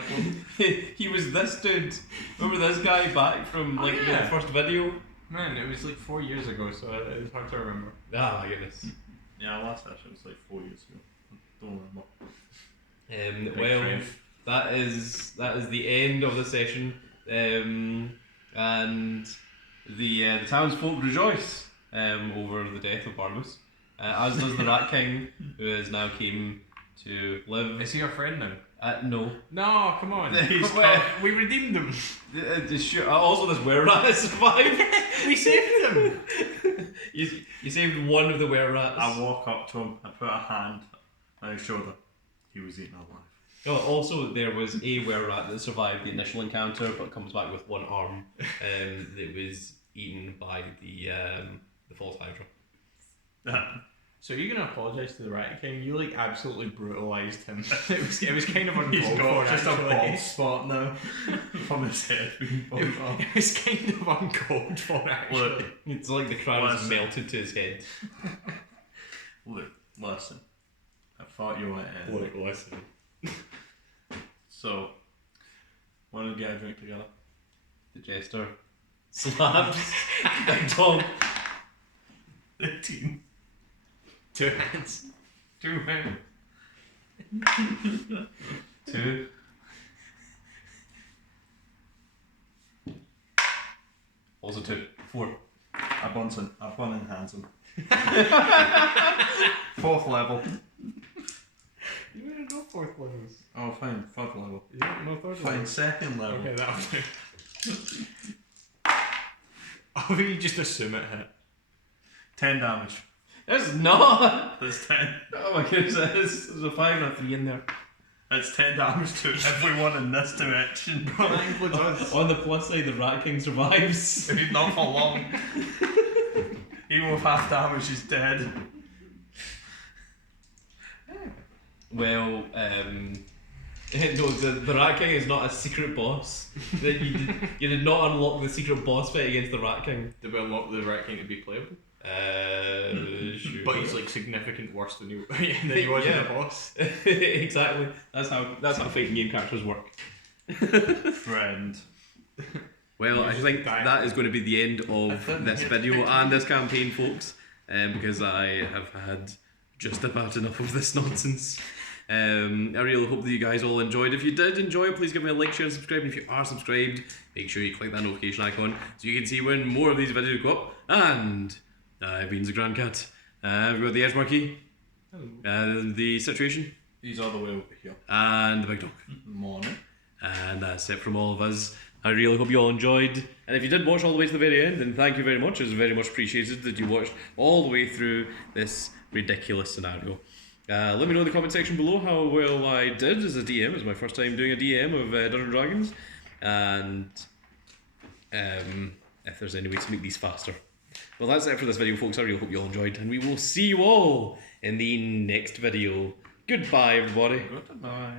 He was this dude. Remember this guy back from Oh, like yeah. the first video? Man, it was like 4 years ago, so it was hard to remember. Ah, my goodness. Yeah, last session was like 4 years ago. Don't remember. Big Well, friend. that is the end of the session, and the townsfolk rejoice over the death of Barnabas, as does the Rat King, who has now came to live. Is he our friend now? No. No, come on. He's Well, We redeemed him. also, this were-rat has survived. We saved him. You saved one of the were-rats. I walk up to him, I put a hand on his shoulder. He was eaten alive. Oh, also, there was a were-rat that survived the initial encounter, but comes back with one arm, that was eaten by the false Hydra. So you're gonna apologise to the Rat King? You like absolutely brutalised him. It was kind of He's uncalled got for. just a actually. bald spot now from his head being pulled off. It was kind of uncalled for actually. Look, It's like the crown is Listen. melted to his head. look, listen. I thought you were Look, listen. So, want to get a drink together? The jester slaps the dog. 18. 2 hands. 2 men. 2. Also 2. 4. A Bunsen Hansen. 4th level. You didn't know 4th levels. Oh, fine. 3rd level. You don't know 3rd Fine. 2nd level. Okay, that'll do. Or you just assume it hit. 10 damage. There's not! There's 10. Oh my goodness, there's a 5 and a 3 in there. That's 10 damage to everyone in this direction. That includes us. On the plus side, the Rat King survives. If he's not for long. Even with half damage, he's dead. Well, no, the Rat King is not a secret boss. That you did not unlock the secret boss fight against the Rat King. Did we unlock the Rat King to be playable? Sure. But he's like significant worse than he was in Yeah. a boss. Exactly. That's how fighting game characters work. Friend. Well, I think that is going to be the end of this video and this campaign, folks, because I have had just about enough of this nonsense. I really hope that you guys all enjoyed. If you did enjoy it, please give me a like, share, and subscribe. And if you are subscribed, make sure you click that notification icon so you can see when more of these videos go up. And I've been the Grand Cat. We've got the Edge Marquee, the Situation, He's all the way over here. and the Big Dog. Morning. And that's it from all of us. I really hope you all enjoyed. And if you did watch all the way to the very end, then thank you very much. It's very much appreciated that you watched all the way through this ridiculous scenario. Let me know in the comment section below how well I did as a DM. It's my first time doing a DM of Dungeons & Dragons. And if there's any way to make these faster. Well, that's it for this video, folks. I really hope you all enjoyed. And we will see you all in the next video. Goodbye, everybody. Goodbye.